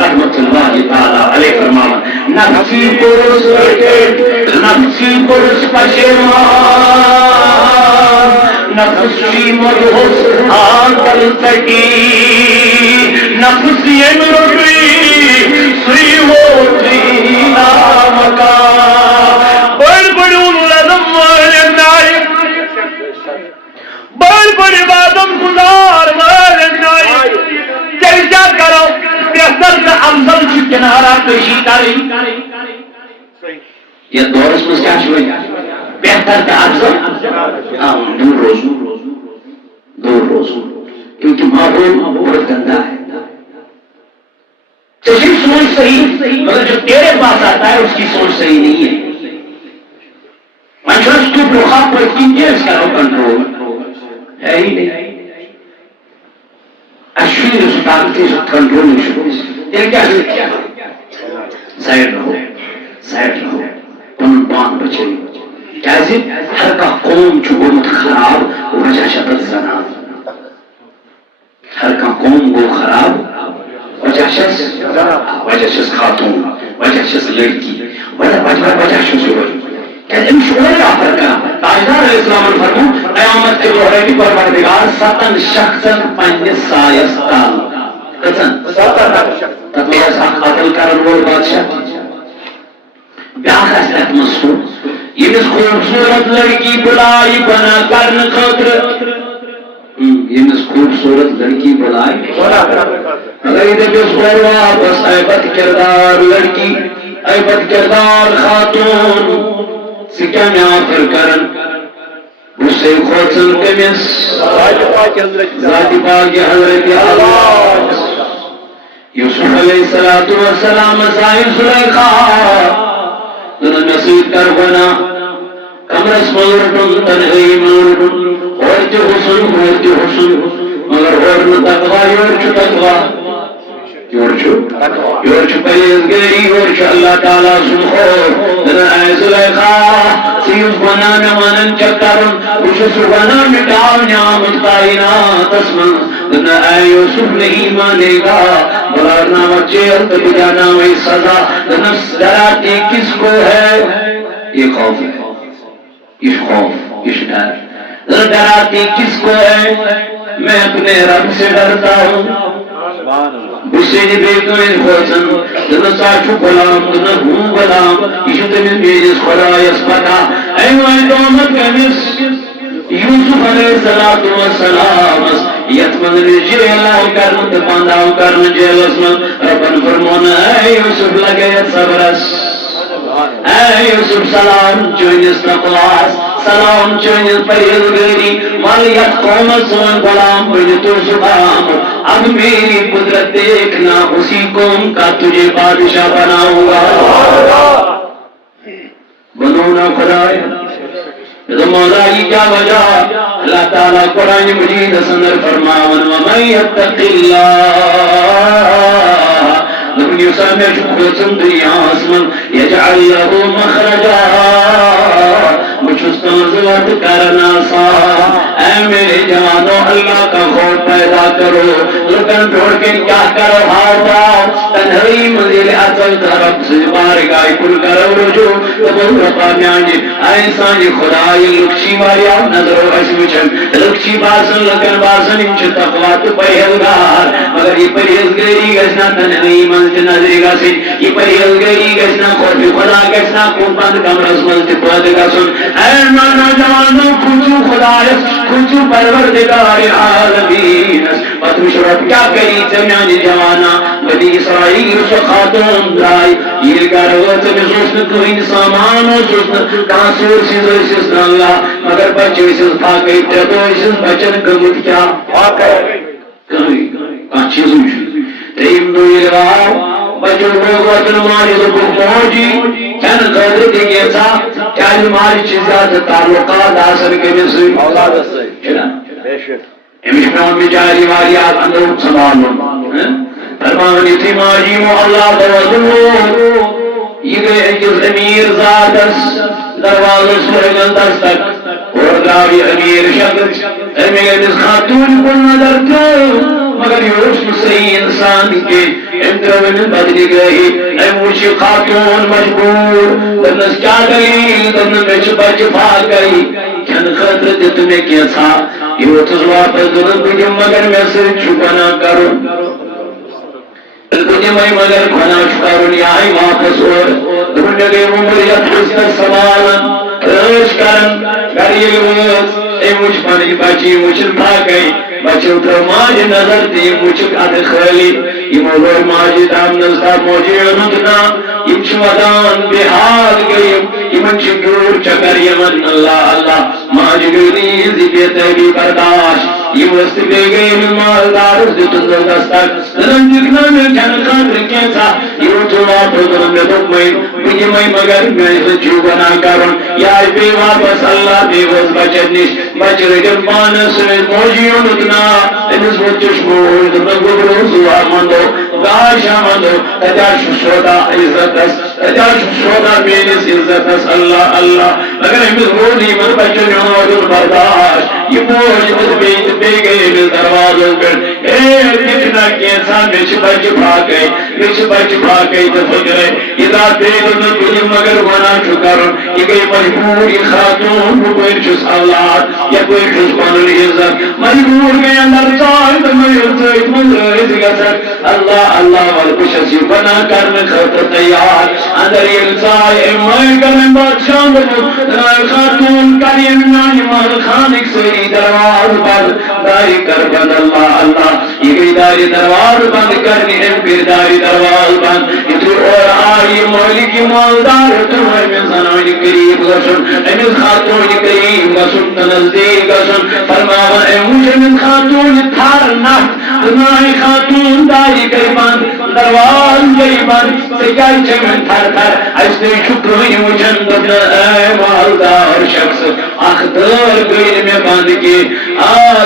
رحمت اللہ تعالیٰ علیہ فرمانا نفسی کو رسول نفسی کو رسول نفسی مدھوس آنکل سکی نفسی مرگی سی ہوتی نام کا بڑ بڑون لدم والنائی بڑ بڑی بادم گزار والنائی جیسا کرو بہتر کا افضل کی کنارہ کشی کاری. یہ دور اس میں کیا شوئی بہتر کا افضل دور روز کیونکہ ماحول بہت گندا ہے. چشم سوچ صحیح مگر جو تیرے پاس آتا ہے اس کی سوچ صحیح نہیں ہے. منشرس کو بخار پر کی اس کا کنٹرول ہے ہی نہیں. اشوی رسطان کے جو کنٹرول نہیں شروع یہ کیا سائڈ رہو, سائڈ رہو, تم بان بچے کیسے ہر کا قوم چوبت خراب وجہ شدت زنا, ہر کا قوم گو خراب وجہ شس خاتون وجہ شس لڑکی وجہ شس کہتے ہیں شعور کا فرقہ. تاجدار اسلام فرمو قیامت کے دوہرے کی پروردگار ستن شخصن پنجس سایستان قسن تطبیع ساکھ قاتل کرن وول بادشاہ بیاخ اسلحت مصور یمس خوبصورت لڑکی بلائی بنا کرن خاطر یمس خوبصورت لڑکی بلائی اگر ادھر بیس غور واپس اے بد کردار لڑکی اے بد کردار خاتون سکیا میں آفر کرن اسے خوصن کمیس ذاتی پاکی حضرت اللہ یوسف علیہ السلام سائن سلیخا دن نصیب کر بنا کمرس مورٹن تنہی مورٹن ہوتی حسن مگر ورن تقوی یورچو تقوی یورچو پریزگری یورچو اللہ تعالیٰ سنخور دن آئے زلیخا سیوز بنانا منن چکرن وشس بنا مٹاو نعمت کائنات اسمن دن آئے یوسف نہیں مانے گا بلارنا وچیر تبجانا وی سزا دنس دراتی کس کو ہے یہ خوف ہے, یہ خوف, یہ ڈر. دن دراتی کس کو ہے میں اپنے رب سے ڈرتا ہوں. حسین بیتو ان خوصن دن ساچو غلام دن ہوں غلام اشت من بیجس خدایس پتا ایوائی دومت کمیس یوسف علیہ السلام یتمن جیلاو کرن تپانداو کرن جیلس من ربن فرمون اے یوسف لگیت صبرس اے یوسف سلام چونس تقواس سلام چونس پریزگری مالیت قوم سون غلام بن تو سبام اب میری قدرت دیکھنا اسی قوم کا تجھے بادشاہ بناؤں گا. بنونا خدای مولا کی کیا وجہ اللہ تعالیٰ قرآن مجید سندر فرماون ومن یتق اللہ لمن یسامح شکوچن دنیا اسمن یجعل له مخرجا بچستان خدمت کرنا سا. اے میرے جوانوں اللہ کا خوف پیدا کرو. لکن چھوڑ کے کیا کرو ہاتھ آؤ تنہائی منزل اصل طرف سے بارگاہ کل کرو رجوع. تبو رفا میانجی ایسان جی خدای لکشی واریا نظر و اشوچن لکشی باسن لکن باسن انچ تقوی تو پرہیزگار. مگر یہ پرہیزگاری گشنا تنہائی منزل نظری گسن. یہ پرہیزگاری گشنا خوف خدا گشنا کون بند کمرس منزل پود گسن. اے نوجوانوں کھوچو خدایس کھوچو پروردگار عالمین. پتو شرط کیا کری زمیانی جوانا بنی اسرائیل سو خاتون لائی. یہ گروت میں سوچن کوئی سامان ہو سوچن کانسور سیزوشس اللہ. مگر بچے سیز پاکی تیتوشس بچن کمت کیا پاکی کمی کان چیزوں تیم دوئی راو بچوں کو وطن ماری تو موجی چن قدر دیکھے تھا چاہی ماری چیزات تعلقات آسر کے مصری اولاد سے چلا امش میں ہم بیچاری والیات اندر سنبھالوں فرمانی تھی ماجی مو اللہ دوزنو یہ گئے جس امیر ذاتس دروازس فرگن دستک اور داوی امیر شخص امیر اس خاتون کو نظر تو مگر یہ اس صحیح انسان کے انترون بدلی گئی. اے موشی خاتون مجبور تمنس کیا گئی تمن میں چھپا چھپا گئی چند خطر دے تمہیں کیا تھا یہ وہ تجھ واپس دلن تجھے مگر میں سے چھپا نہ کروں تجھے میں مگر کھنا شکاروں یہاں واپس اور دھنیا گئے ممریت حسن سوالن رش کرن گریل ویس اے مجھ پانی بچی مجھن بھاگ گئی بچوں پر ماج نظر دی مجھک ادخلی یہ مولور ماجی دام نزدہ موجی انتنا یہ چمدان بحال گئی یہ منچ گرور چکر یمن اللہ اللہ ماج گری زبیت بھی برداشت یہ وست بے گئی مالدار اس دی تندر دستک نرم جکنا میں جن خاطر کیسا یہ اتوا پردن میں دکمئی بجی میں مگر میں سے چھو بنا کروں یا بے واپس اللہ بے وز بچنش بچ رجل پانس موجی انتنا انس وہ چشمور دن گبرو زوا مندو داشا مندو تجاش سودا عزتس تجاش سودا بینس عزتس اللہ اللہ اگر امس رونی من بچن یونو برداشت یہ موج بس بیت بے گئے مل دروازوں پر اے کتنا کیسا مچ بچ بھاگئے مچ بچ بھاگئے تفکرے اذا بیدن بلی مگر ونا شکرن یہ گئی مجبوری خاتون کوئی چس اولاد یا کوئی چس پانل عزت مجبور گئے اندر چاہت میرزیت منزرز گسر اللہ اللہ والکشسی بنا کرن خطر تیار اندر یلزائے امائی کرن بادشاہ بنو خاتون کریم نانی مال خانک سری درواز بند داری کر بند اللہ اللہ یہ گئی داری درواز بند کرنی ہے پھر داری درواز بند اتو اور آئی مولی مالدار تمہیں میں زنانی قریب گسن امیز خاتون قریب گسن تنزدیل گسن فرماوا اے مجھے من خاتون تھار نت تمہیں خاتون داری کئی بند درواز کئی بند سجائی چمن تھر تھر ایسے شکرہی مجھن دبنا اے مالدار شخص اخدار گئی میں بند کی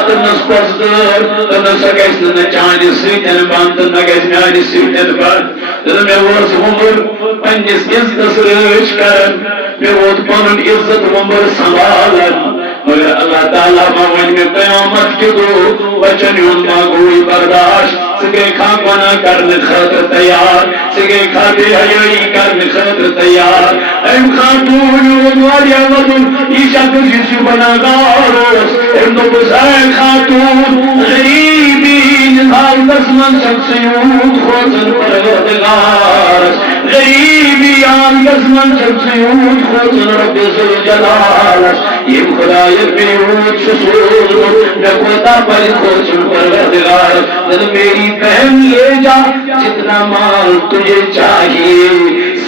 تمس پسدار تمس گیس نچانی سیتن بند نگیس میانی سیتن بند میں وز عمر پنجس عزت رش کرن میں وز پنن عزت عمر سنبھالن مگر اللہ تعالیٰ مہن میں قیامت کے دو بچن یون ماغوی برداشت سگے کھانا کرنے خاطر تیار سگے کھاتے حیائی کرنے خاطر تیار ایم خاتون یون والیا ودن ایشا کسی بنا گاروس ام دو بزائے خاتون غریبی نظام دسمن شخصیون خوزن پروردگارس غریبی آن دسمن شخصیون خوزن رب زلجلالس یہ خدایت بیوت شسول نکوتا پر خوزن پروردگارس میری بہن لے جا جتنا مال تجھے چاہیے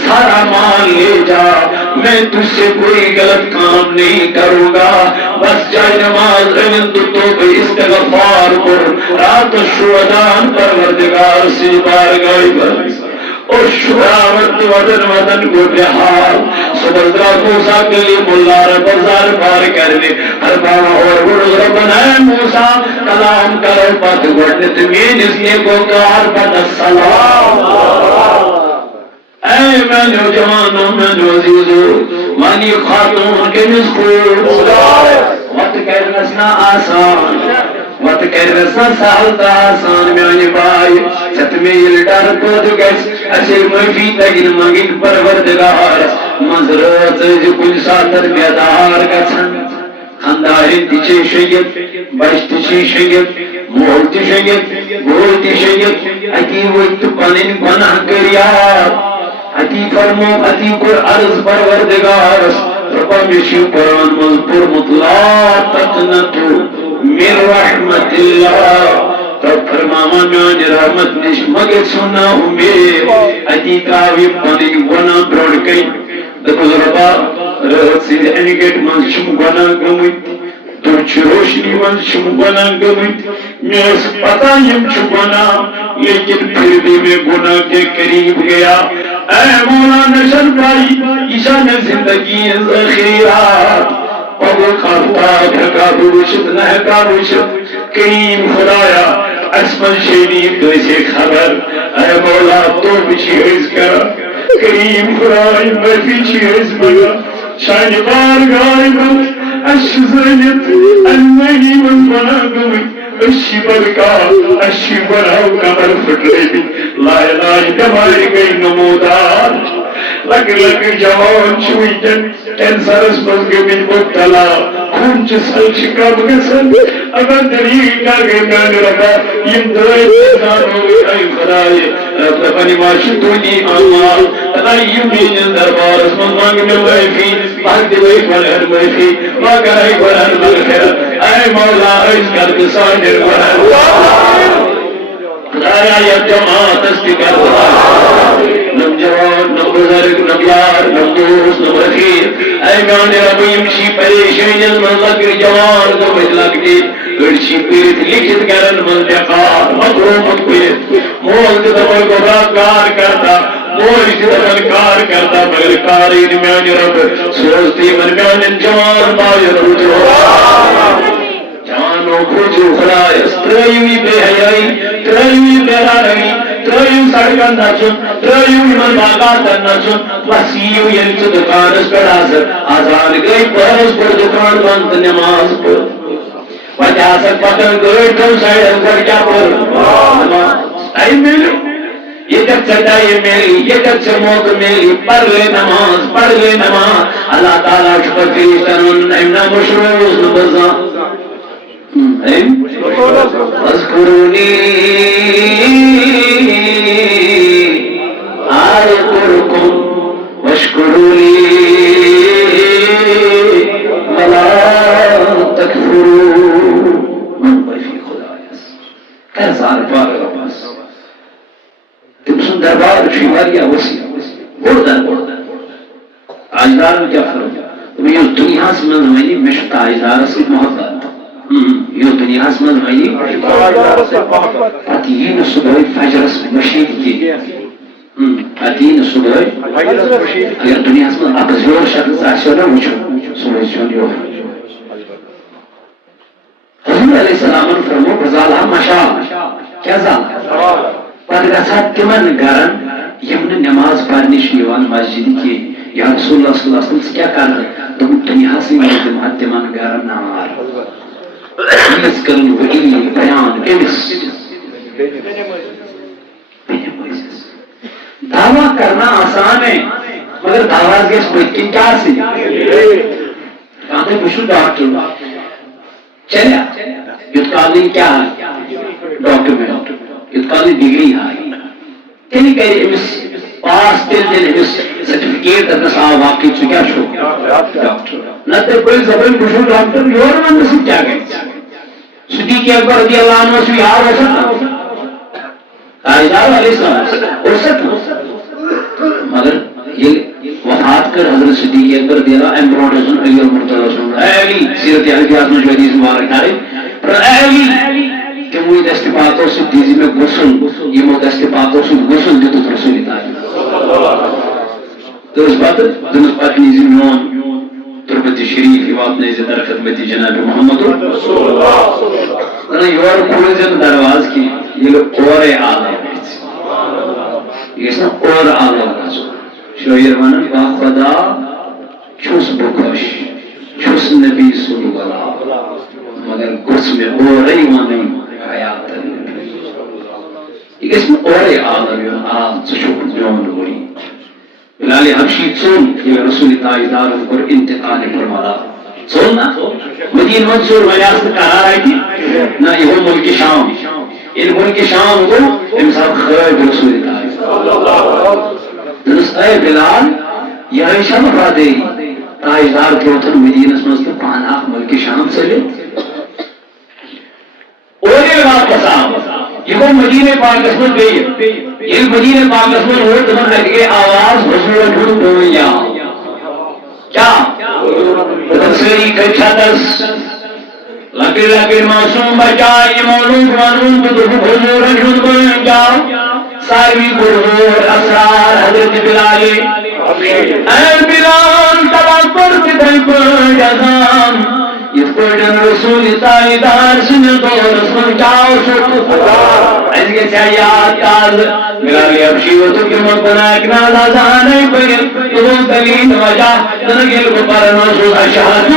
سارا مال لے جا میں تجھ سے کوئی غلط کام نہیں کروں گا بس جائے نماز رمند توبہ استغفار پر رات شہدان پروردگار سے بارگاہ پر اور شہامت وطن کو بحال سبزرہ موسیٰ کے لیے ملار بزار پار کرنے ہر بانا اور گرز ربنا ہے موسیٰ کلام کرو پت گوڑنت میں جس نے کو کار بنا السلام اے اے میانو جوانو میانو عزیزو وانی خاتون کے مسخور وقت کرنس نا آسان وقت کرنس نا سہل تا آسان میانی بائی ست میں یہ ڈر پود گس اسیر معافی تگن مگن پروردگار مزرات جو کل ساتر بیدار گسن خاندارن تچے شیت بچ تچے شیت مول تہ شیت گول تہ شیت اتی وقت پنن گناہ کریات اتی فرمو اتی کور عرض پروردگارس ربا میشی قرآن مز پرمت لا تقنطو من رحمت اللہ رب فرماما میان رحمت نش مگر سنا امید اتی تراوی پنن گناہ بروڑ کئی دپوز ربا رات سے انگیٹ من شم گناہ گمت درچ روشنی من شم گناہ گمت میرس پتا یم چھ گناہ لیکن پھر بھی میں گناہ کے قریب گیا اے مولا نشر بھائی ایشان زندگی ذخیرات پبو خافتاب حقاب وشد نحقاب وشد کریم خدایا اسمن شریف تو اسے خبر اے مولا تو بچی عز کر کریم خدای مفی چیز مگا شان بار گائی من اشی زنیت انہی من بنا گوی اشی برکا اشی براو کمر فٹرے بھی لائے لائے دمائی گئی نمودار لگ لگ جوان چوئی جن کینسرس مزگی من مبتلا خونچ سل شکاب گسن اگر دریئی کر گئی میں رکھا یم درائی بزار ہوئی اے خدای رب بنی ماشتونی آمال تنائی مین دربار اسمان مانگ میں ویفی بھاگ دیوئی بلہر ویفی ماگرائی بلہر بلخیر اے مولا ایس کر بسانر بلہر خدایا یا جماعت استقر نم جوان نم بزرگ نم یار نم دوست نم رخیر اے میان ربیم شی پریشین من لگ جوان دو بج لگ دی گرشی پیت لکھت کرن من جقار مدرومت کوئیت مول دبل کو کار کرتا مول دبل کار کرتا مگر کارین میان رب سوزتی من میان جوان بایر رجو جوانو کھوجو خلائس ترائیوی بے حیائی ترائیوی بے حرائی ترائیو سڑکان نچن ترائیو ایمان باقات نچن وسیعو ینچ دکانس پر حاضر آزان گئی پرس پر دکان بند نماز پر وجہ سے پتن گئی کم سائڈ پر کیا پر ٹائم ملی یہ جب چٹائی میری یہ جب چموک میری پڑھ لے نماز اللہ تعالیٰ شکر فریشتن امنا مشروز نبزا اذکرونی آیترکم واشکرونی ولا تکفرون من بفی خدایس کہزار پار رباس تم سن دربار شیواریا وسیع بردن آجدار میں کیا فرق تمہیں یہ دنیا سے من ہوئی مشتا آجدار سے محبت یہ دنیا سے من ہوئی اتین صبح فجر سے مشید کی اتین صبح اگر دنیا سے من اپزیور شخص آشو نہ وچھو صبح چون یو حضور علیہ السلام فرمو بزالہ مشاہ کیا زال پر گسا تمن گرن یمن نماز پڑھنے شیوان مسجد کی یا رسول اللہ صلی اللہ علیہ وسلم سے کیا کرنا تم دنیا سے میں تمن گرن نار اس کرن وحی بیان کیس دعویٰ کرنا آسان ہے مگر دعویٰ کے سپیٹن کیا سی کہتے بشو ڈاکٹر چلیا یتقالین کیا ہے ڈاکٹر میں یتقالین ڈگری ہے تیلی کہے امس پاس تیل دن امس سرٹیفکیٹ اتنا سا واقعی چو کیا شو ڈاکٹر نتے کوئی زبان بشو ڈاکٹر یور من نسل کیا گئے صدیق اکبر رضی اللہ عنہ سے یار ہو سکتا تاجدار علیہ السلام ہو سکتا مگر یہ وفات کر حضرت صدیق اکبر رضی اللہ امبروڈزن علی المرتضی رسول اللہ اے علی سیرت حدیث میں جو حدیث مبارک آئے پر اے علی کہ وہ دست پاتوں سے دیزی میں غسل یہ وہ دست پاتوں سے غسل دیتو رسول اللہ تو اس بات دنس پاک نیزی نون تربت شریف بات نیزی در خدمت جناب محمد رسول اللہ انہا یور کھولے جن درواز کی یہ لوگ اور آلہ ہے یہ اس نے اور آلہ رسول شویر ونان با خدا چھس بخوش چھس نبی صلی اللہ مگر گس میں اورے ونن حیات النبی یہ گس میں اورے عالم یون آل ژھُ میون وری بلال حبشی ژون یہ رسول تاجدار اور انتقال فرمایا ژون نا مدین منصور ولیاس قرار ہے نا یہ ملک شام ان ملک شام کو امسال خیب رسول تاجدار درست اے بلال یہ شام فادی تاجدار کیوتن مدینس مست پانا ملک شام سے لے اور یہ بات قسم یہ مدینہ پاک قسمت گئی یہ مدینہ پاک قسمت ہو تو من لگے آواز حضور ڈھونڈ دنیا کیا تفسیری کچھتس لکڑ لکڑ معصوم بچا یہ مولود معلوم تو حضور ڈھونڈ دنیا ساری حضور اسرار حضرت بلال اے بلال تبکر کتائی پر جزام اس پڑھن رسول تائیدار سنت و رسول چاو شکر اس کے سیاد کاز بلال حبشی و تو کمت بنا اکنا لازانے پر تو دلین وجہ تنگل کو پر رسول اشہد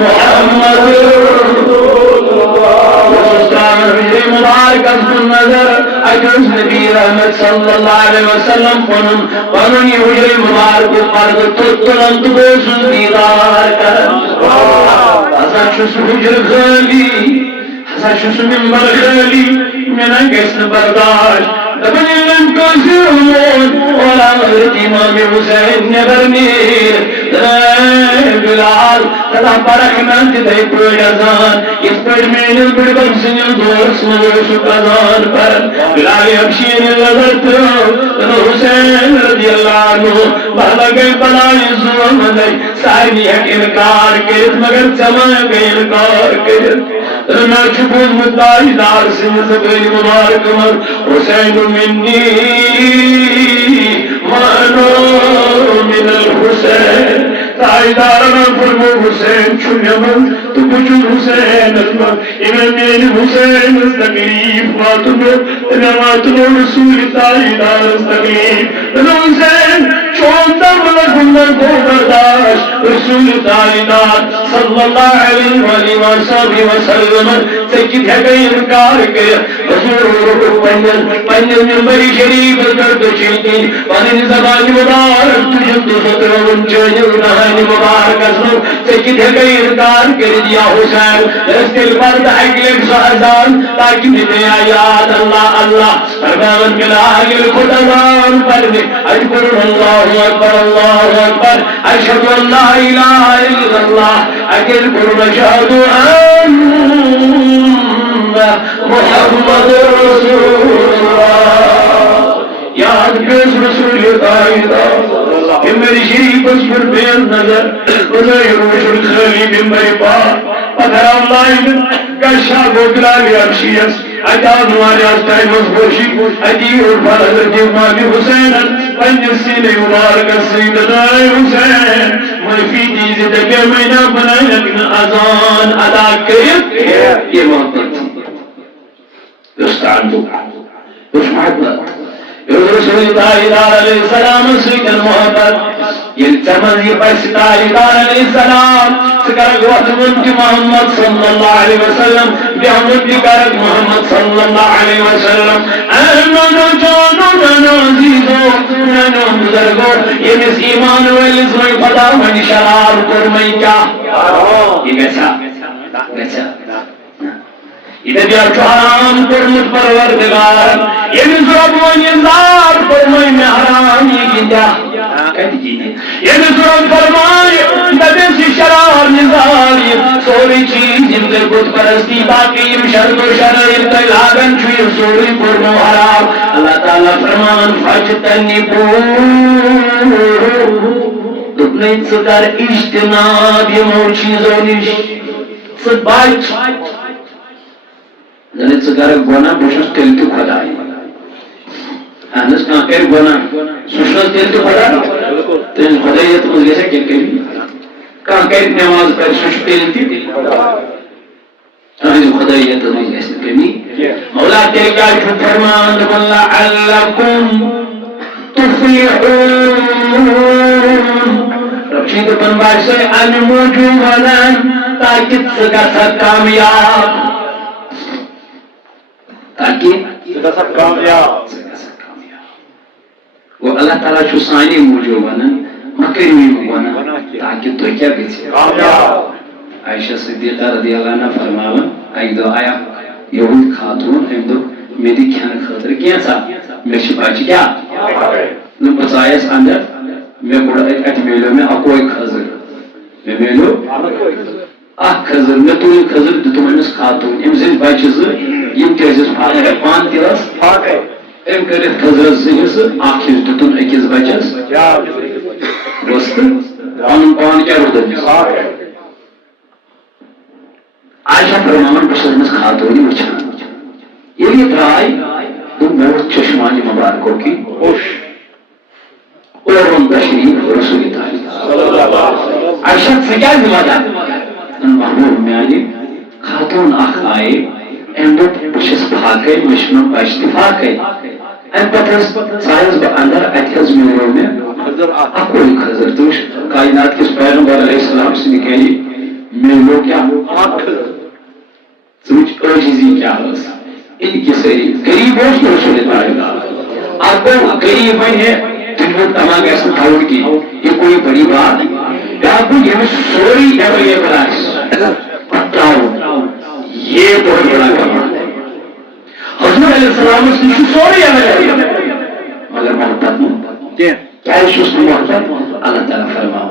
محمد مبارک اسم نظر اجرس نبی رحمت صلی اللہ علیہ وسلم قانون یہ حجر مبارک پرد تلند بوسن دیدار کرن حسن شس حجر خالی حسن شس منبر خالی من انگسن برداشت دبن علم کسر امون والا حضرت امام حسین نبر میر بلال تدا برحمت دی پر ازان اس پر من البربن سنل دور سنو شکران پر بلال حبشین لذرت حسین رضی اللہ عنہ بہلا گئی بلائی زوامدائی ساری حق انکار کرت مگر چمان گئی انکار کرت میں چھپوز مدائی دار سنز گئی مبارک من حسین منی مانو من الحسین تائیدارنا فرمو حسین چھنیمن تو بجو حسین اسمان امامین حسین استقلیف واتنو اماماتنو رسول تائیدار استقلیف حسین چونتا ملکندر کو برداشت رسول تائیدار صلی اللہ علیہ وآلہ وسلم سکت ہے کہ انکار کر حضور پنجل منبری شریف کرد چیتی پانی زبان مبارک تجھن تو ستر ونچانی ونہانی مبارک اسم سکت ہے کہ انکار کر دیا حسین رستل پرد اگلک سہزان تاکہ میں آیات اللہ اللہ فرمان بلا اگل خدمان پرنے اجبر اللہ اکبر اشہد ان لا الہ الا اللہ اگل برمشہد ان محمد رسول اللہ یاد کس رسول تائیدار میری شریف اس پر بین نظر بزرگ روش الخلی بمبری پاک پتھر اللہ گشا گوگلالی ارشیس اجاز ہمارے آستائی مصبوشی اجی عرفان حضرت امام حسین پنج سینے مبارک سیدنا حسین منفی چیز دکے مہینہ بنائے لیکن اذان ادا کرت یہ محبت استعان دو اس محبت رسول تائیدار علیہ السلام سکر محبت یہ چمن یہ پیس تائیدار علیہ السلام سکر گوات منتی محمد صلی اللہ علیہ وسلم بیامتی کرد محمد صلی اللہ علیہ وسلم نانو جانو نانو عزیزو نانو بزرگو یہ مس ایمان ویلزمائی پتا من شراب کرمائی کیا یہ گچھا یہ بیارچو حرام کرمت پروردگار یہ نظرب ونیزار فرمائی میں حرام یہ گنجا یہ نظرب فرمائی دبیسی شرار نظاری سوری چیز اندر بت پرستی باقیم شرد و شرائم تلاغن چوئی سوری فرمو حرام اللہ تعالیٰ فرمان فجتنی دبنیت سکر اجتناب یہ مور چیزوں نش سد بائچ جنت سکر گونا بشس تل تو خدای انس کان کر گونا سوشل تل تو خدای تین خدایت مز گیسا کیا کری کان کر نماز پر سوشل تل تو خدای خدایت مز گیسا کری مولا تل کا جو فرمان لعلکم تفلحون رشید بن باشے ان موجودن تاکہ سگا کامیاب تاکہ سگا کامیاب وہ اللہ تعالیٰ چھو سانی موجودن مکر میں موانا تاکہ تو کیا گئی کامیاب عائشہ صدیقہ رضی اللہ عنہ فرماون ایک دو آیا یہود خاتون ایک دو میری کھانا خاطر کیا سا میں شپاچی کیا نو بسائیس اندر میں بڑا ایک میلو میں اکوئی خضر میں میلو خضر میں تو یہ خضر دیتو میں اس خاتون امزین بچیز یم تیزیز پاکے پان تیرس پاکے ام کرت خضر زیز آخر دیتو ایکیز بچیز دوست پان کیا رو دیس عائشہ فرماون بسرمس خاتونی وچھان یہ درائی دو موت چشمانی مبارکوں کی خوش اور ان تشریف رسول اللہ عائشہ سے کیا ملا ان محبوب میں آئی خاتون آخ آئے اندو پشس بھاگئے مشنوں کا اشتفاق ہے ان پترس سائنس با اندر اتحز میرے میں اکوئی خضر دوش کائنات کس پیغمبر علیہ السلام سے نکلی میلو کیا سمجھ عجیزی کیا ہوتا ان کی سری قریب ہوش تو رسول اللہ آپ کو قریب ہے دنیا تمام ایسا تعلق کی یہ کوئی بڑی بات نہیں آپ کو یہ سوری اویلیبل ہے بتاؤ یہ بہت بڑا کمال ہے حضرت علیہ السلام اس نے سوری اویلیبل مگر محبت کیا ہے اس نے محبت اللہ تعالیٰ فرماؤ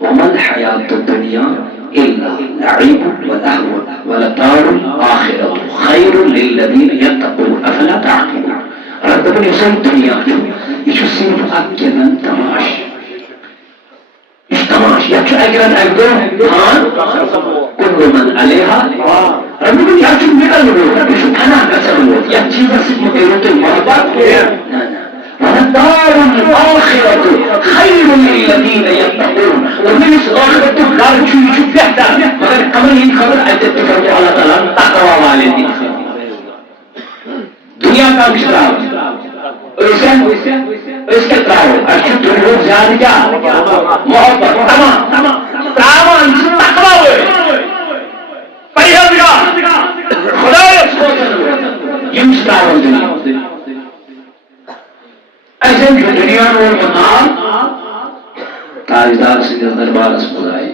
وَمَا الْحَيَاةُ الدُّنْيَا إِلَّا لَعِبٌ وَلَهْوٌ وَلَدَارُ الْآخِرَةُ خَيْرٌ لِلَّذِينَ يَتَّقُونَ أَفَلَا تَعْقِلُونَ رب نے سن دنیا جو یہ صرف اکیلن تماش اس تماش یا چھو اگران اگدو ہاں کل من علیہا رب نے یا چھو مکل لگو رب شو پناہ کسر لگو یا چیزا صرف مکیرون تو محبت وَلَدَارُ الْآخِرَةُ خَيْرٌ لِلَّذِينَ يَتَّقُونَ وَمِنْ اس آخرت دار چھو بہتر مگر امر یہ خبر ایتے تفرق اللہ تعالیٰ تقوی والے دی دنیا کا مشتراو اس کے تراو اشد دنیا زیادہ کیا محبت تمام تمام تقوی ہوئے پریہزگار خدا یہ مشتراو دنیا ایسے جو دنیا نور مطال تاجدار سے دربار اس خدائی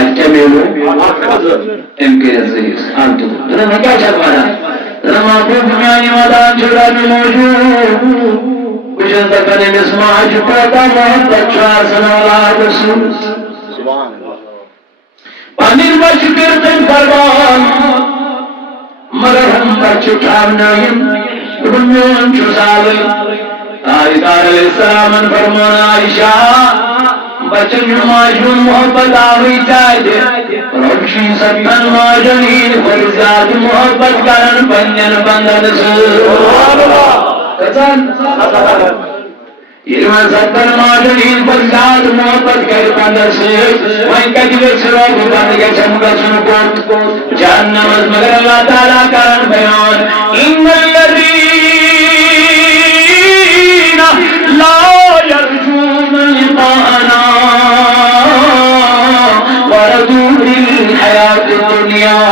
اچھا میلو ام کے عزیز آنتو دنیا میں کیا چکوانا لما بوبناني ولا جرد موجود وجد بني مسمع جبتا محبت شاسن ولا رسول سبحان الله پانیر بشکر تن فرمان مگر ہم بچکار نایم بنیان چوزاوی آئیدار علیہ السلام فرمان عائشہ بچن ماجون محبت آوی چاہتے ربشی ستن ماجنین فرزاد محبت کرن بنین بندن سبحان اللہ کسان ایمان ستن ماجنین فرزاد محبت کرن بندن سبحان وہیں کجوے سروک بند کے چمکا سنکوت جہنم از مگر اللہ تعالیٰ کرن بیان ان الذین لا یرجون لقاءنا وردوا بالحياة الدنيا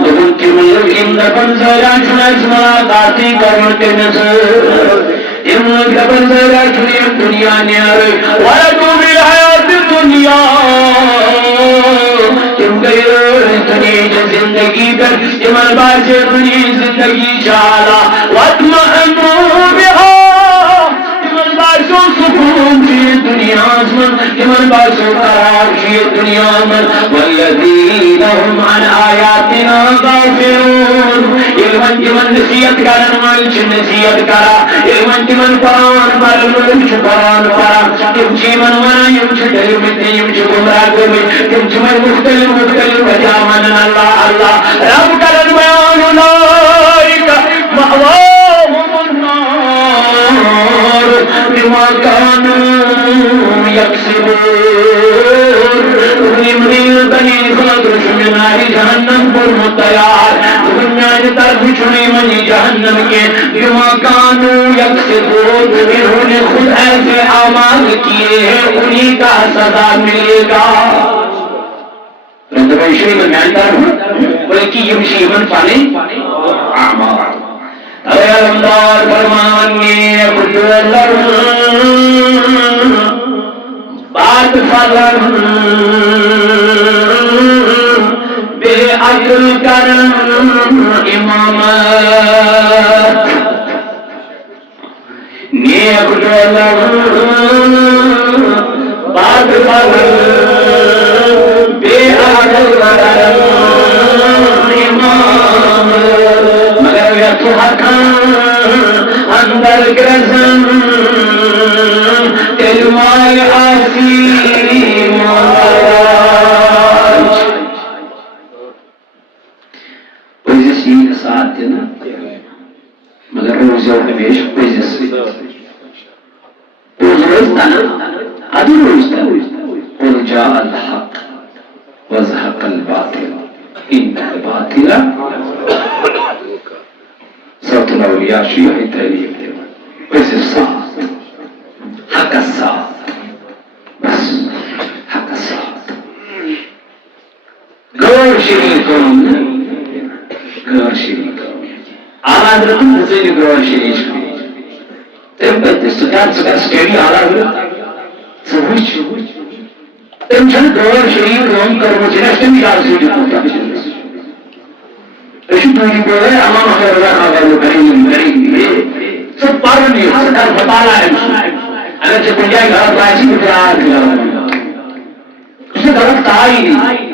وذكروا إن بنزلات نزمنا قاتي كرمت نزل إن بنزلات الدنيا نار وردوا بالحياة الدنيا تم غير دنيا زندگی پر ایمان باز دنیا زندگی شالا واطمئنوا بها ایمان بازو سکون في الدنيا ایمان بازو قرار في الدنيا والذین هم عن آیاتنا غافلون ایمان نصیحت کرن ملچ نصیحت کرا ایمان قرآن پر ملچ قرآن پر تم چیمن ونا یمچ دلمتی یمچ گمراہ گمی تم چمن مختلف بجامن اللہ اللہ رب کرن بیان اولئک مأواهم النار بما كانوا يكسبون من البنين خلقش من نار جهنم پر متیار دنیا طرف چھوڑی منی جہنم جہنم کے بما کانوا یکسبون انہوں نے خود ایسے اعمال کیے ہیں انہیں کا سزا ملے گا رندبیشی میں جانتا ہوں بلکہ یمشی من پانے اعمال اے اللہ فرمانی ابدو اللہ بات فضل بے عقل کرم امامت نیک دولت بات فضل بے عقل کرم امامت مگر یہ حقاً اندر گرزن علماء عظیم پزس یہ ساتھ دینا مگر روز اور ہمیش پزس روز روزتا نا ادو روزتا قل جاء الحق وزهق الباطل ان الباطل صوت الاولیاء شیعہ تعلیم دینا پزس ساتھ حق الساعة بس حق الساعة غور شریکون غور شریکون آواز رکھن حسین غور شریک تم پتہ سکان سٹیڈی آواز سوچ تم چھن غور شریک روم کرو جنہ تم یاد سوچ پوتا ایشی پوری بولے امام اگر رکھا کرو کریں سب پارو نہیں سکان بتالا ہے اگر جب پنجائی غلط آئے تو پھر آج اس نے غلط کہا ہی نہیں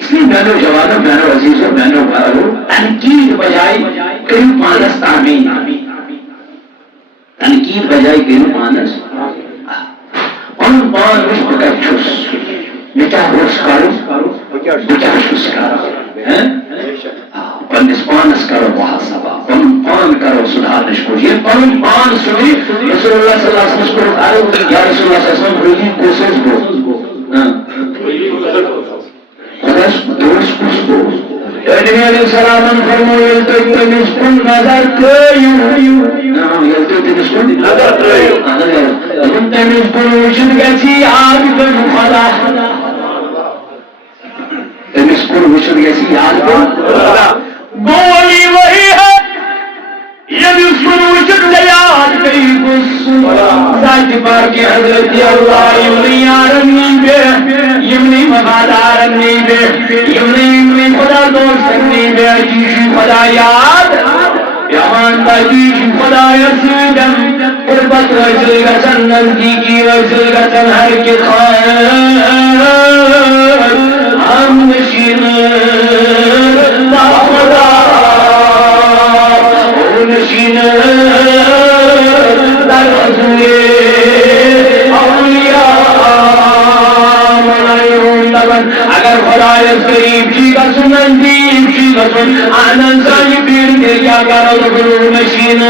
اس لیے بہنوں جوانوں بہنوں عزیزوں بہنوں بھائیوں تنقید بجائے قریب مانس تعمین تنقید بجائے قریب مانس ان پان مجھ بکر چھوس مٹا روس کارو بچا چھوس کارو پنس پانس کرو محاسبہ پان کرو سدھار نشکو یہ پان سنی رسول اللہ صلی اللہ علیہ وسلم یا رسول اللہ صلی اللہ علیہ وسلم روزی کوشش گو خداش دوش کچھ گو نبی علیہ السلام فرمو یلتو تنسکن نظر کیو یلتو تنسکن نظر کیو تنسکن وشد گسی آگ بن خدا تنسکن وشد گسی آگ بن گولی وہی ہے یہ سنوشت لیاد کئی بسو ذات بار کے حضرت اللہ یمنی آرمی بے یمنی مفادارمی بے یمنی خدا دوستنی بے جیشی خدا یاد یمان با جیشی خدا یسیدم قربت رجل گسن نزدیکی رجل گسن ہر کے خواہ ہم نشین با خدا نشین در حضور اولیاء منعیون لبن اگر خدای قریب چی کا سنن دیب چی کا سن آنن سانی پیر کے کیا کرو دکھلو نشین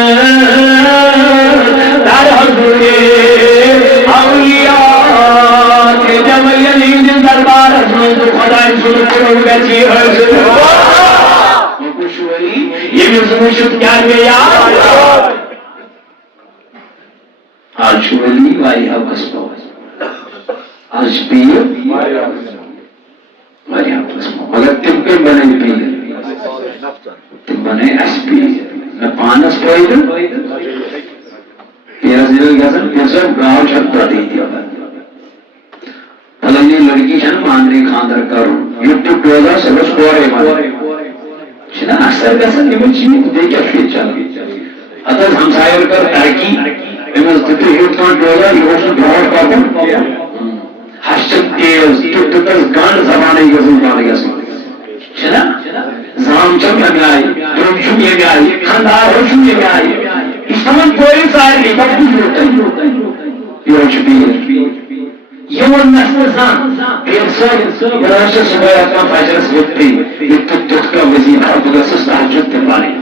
در حضور اولیاء کے جب یلین دربار حضور تو خدای سن کرو گچی حضور یہ بھی زمشت کیا گیا آج ولی وائی حبس پاؤ آج پیر وائی حبس پاؤ مگر تم کے بنے پیر تم بنے اس پیر میں پانس پائی دوں پیر زیل گزن پیر سب گاؤں چھتا دی دیا پلنی لڑکی چھن ماندری خاندر کرو یوٹیوب ڈوزا سبس کوارے مارے چھنا اکثر گسن یمن چیز دیکھا فیل چل اتر ہم سائر کر ترکی امز دتی ہیٹ کان ڈولا یہ اوشن بھاڑ کاپن حشت تیز تتر گان زبانے گزن پانے گسن چھنا زام چم یمی آئی درم شم یمی آئی خاندار ہوشم یمی آئی اس سمن کوئی سائر نہیں بات کچھ ہوتا ہے یہ اوش پیر یمن نسل زان پیر سائر براشا صبح اکام فجر سبتی یہ تک کا وزیر حضور سستا حجت تبانی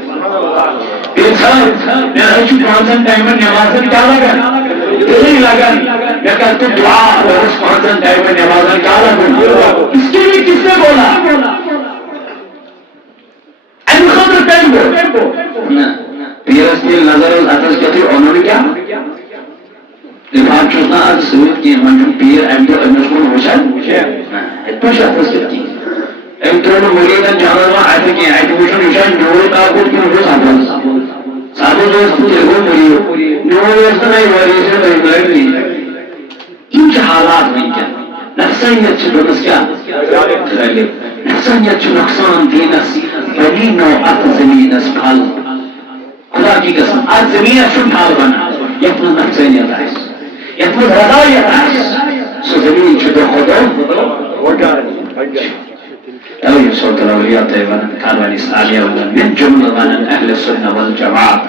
پیر سائر میں ہرچو پانچن ٹائمن نمازن کیا لگا نہیں لگا میں کہتا دعا اور اس پانچن ٹائمن نمازن کیا لگا اس کے لیے کس نے بولا این خضر ٹائم بول آج سوت کی من پیر ام تو امس کو وچھان تو شخص کی ام تو مریدن جانا اتھ کی اتھ وچھان وچھان نور تا کو کی ہو سابو جو تیرو مریو نور اس نہیں وری سے نہیں ان حالات میں کیا نفسانیت سے بس کیا نفسانیت سے نقصان دینس بنی نو ات زمین اس پھل خدا کی قسم ات زمین اس پھل بنا یہ تو نفسانیت ہے یہ تو رضایت ہے سو زمین چھو خدا أولي صوت الأولياء طيبا كانوا الإسلامية من جملة من أهل السنة والجماعة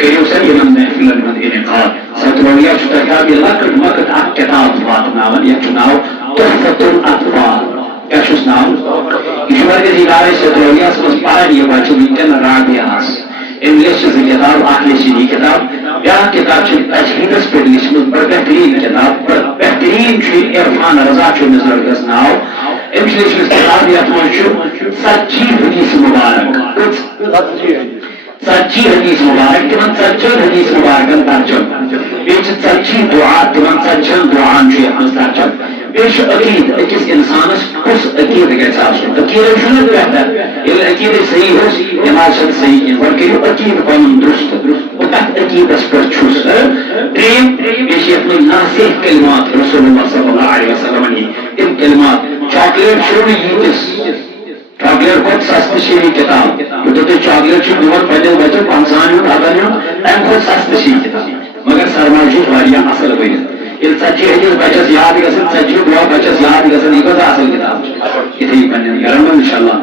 كيو سليما من أهل المدينة قال صوت الأولياء شتكابي لكن وقت أكتاب فاطمة من يتناو تحفة الأطفال كيف اسمعوا؟ يشوار كذي لاري صوت الأولياء سبس باري يباچو بيتن رابياس انگلش سے کتاب آخری شدی کتاب یا کتاب سے تجہیدس پر لشمت پر بہترین کتاب پر بہترین چوی عرفان رضا چو نظر گزناو امشلیش کتاب یا تمہنشو سچی حدیث مبارک سچی حدیث مبارک تمہن سچی حدیث مبارکن ترجم بیچ سچی دعا تمہن سچن دعان چوی ہمس ترجم بیش عقید اکس انسانس کس عقید گیسا عقید شنو بہتر یہ عقید صحیح ہو نماز صحیح کی بلکہ عقید پنن درست وقت عقید اس پر چھس دریم بیش اپنے ناصح کلمات رسول اللہ صلی اللہ علیہ وسلم نے ان کلمات چاکلیٹ شروع یوتس چاکلیٹ کو سست شیری کتاب تو چاکلیٹ چھو بہت پہلے بچے 500 یوں آدھا یوں ان کو سست شیری کتاب مگر سرمایہ واریاں اصل ہوئی یہ سچی حدیث بچس یاد گژھن سچی دعا بچس یاد گژھن یہ کتاب اصل کتاب یہ بنن کرن انشاءاللہ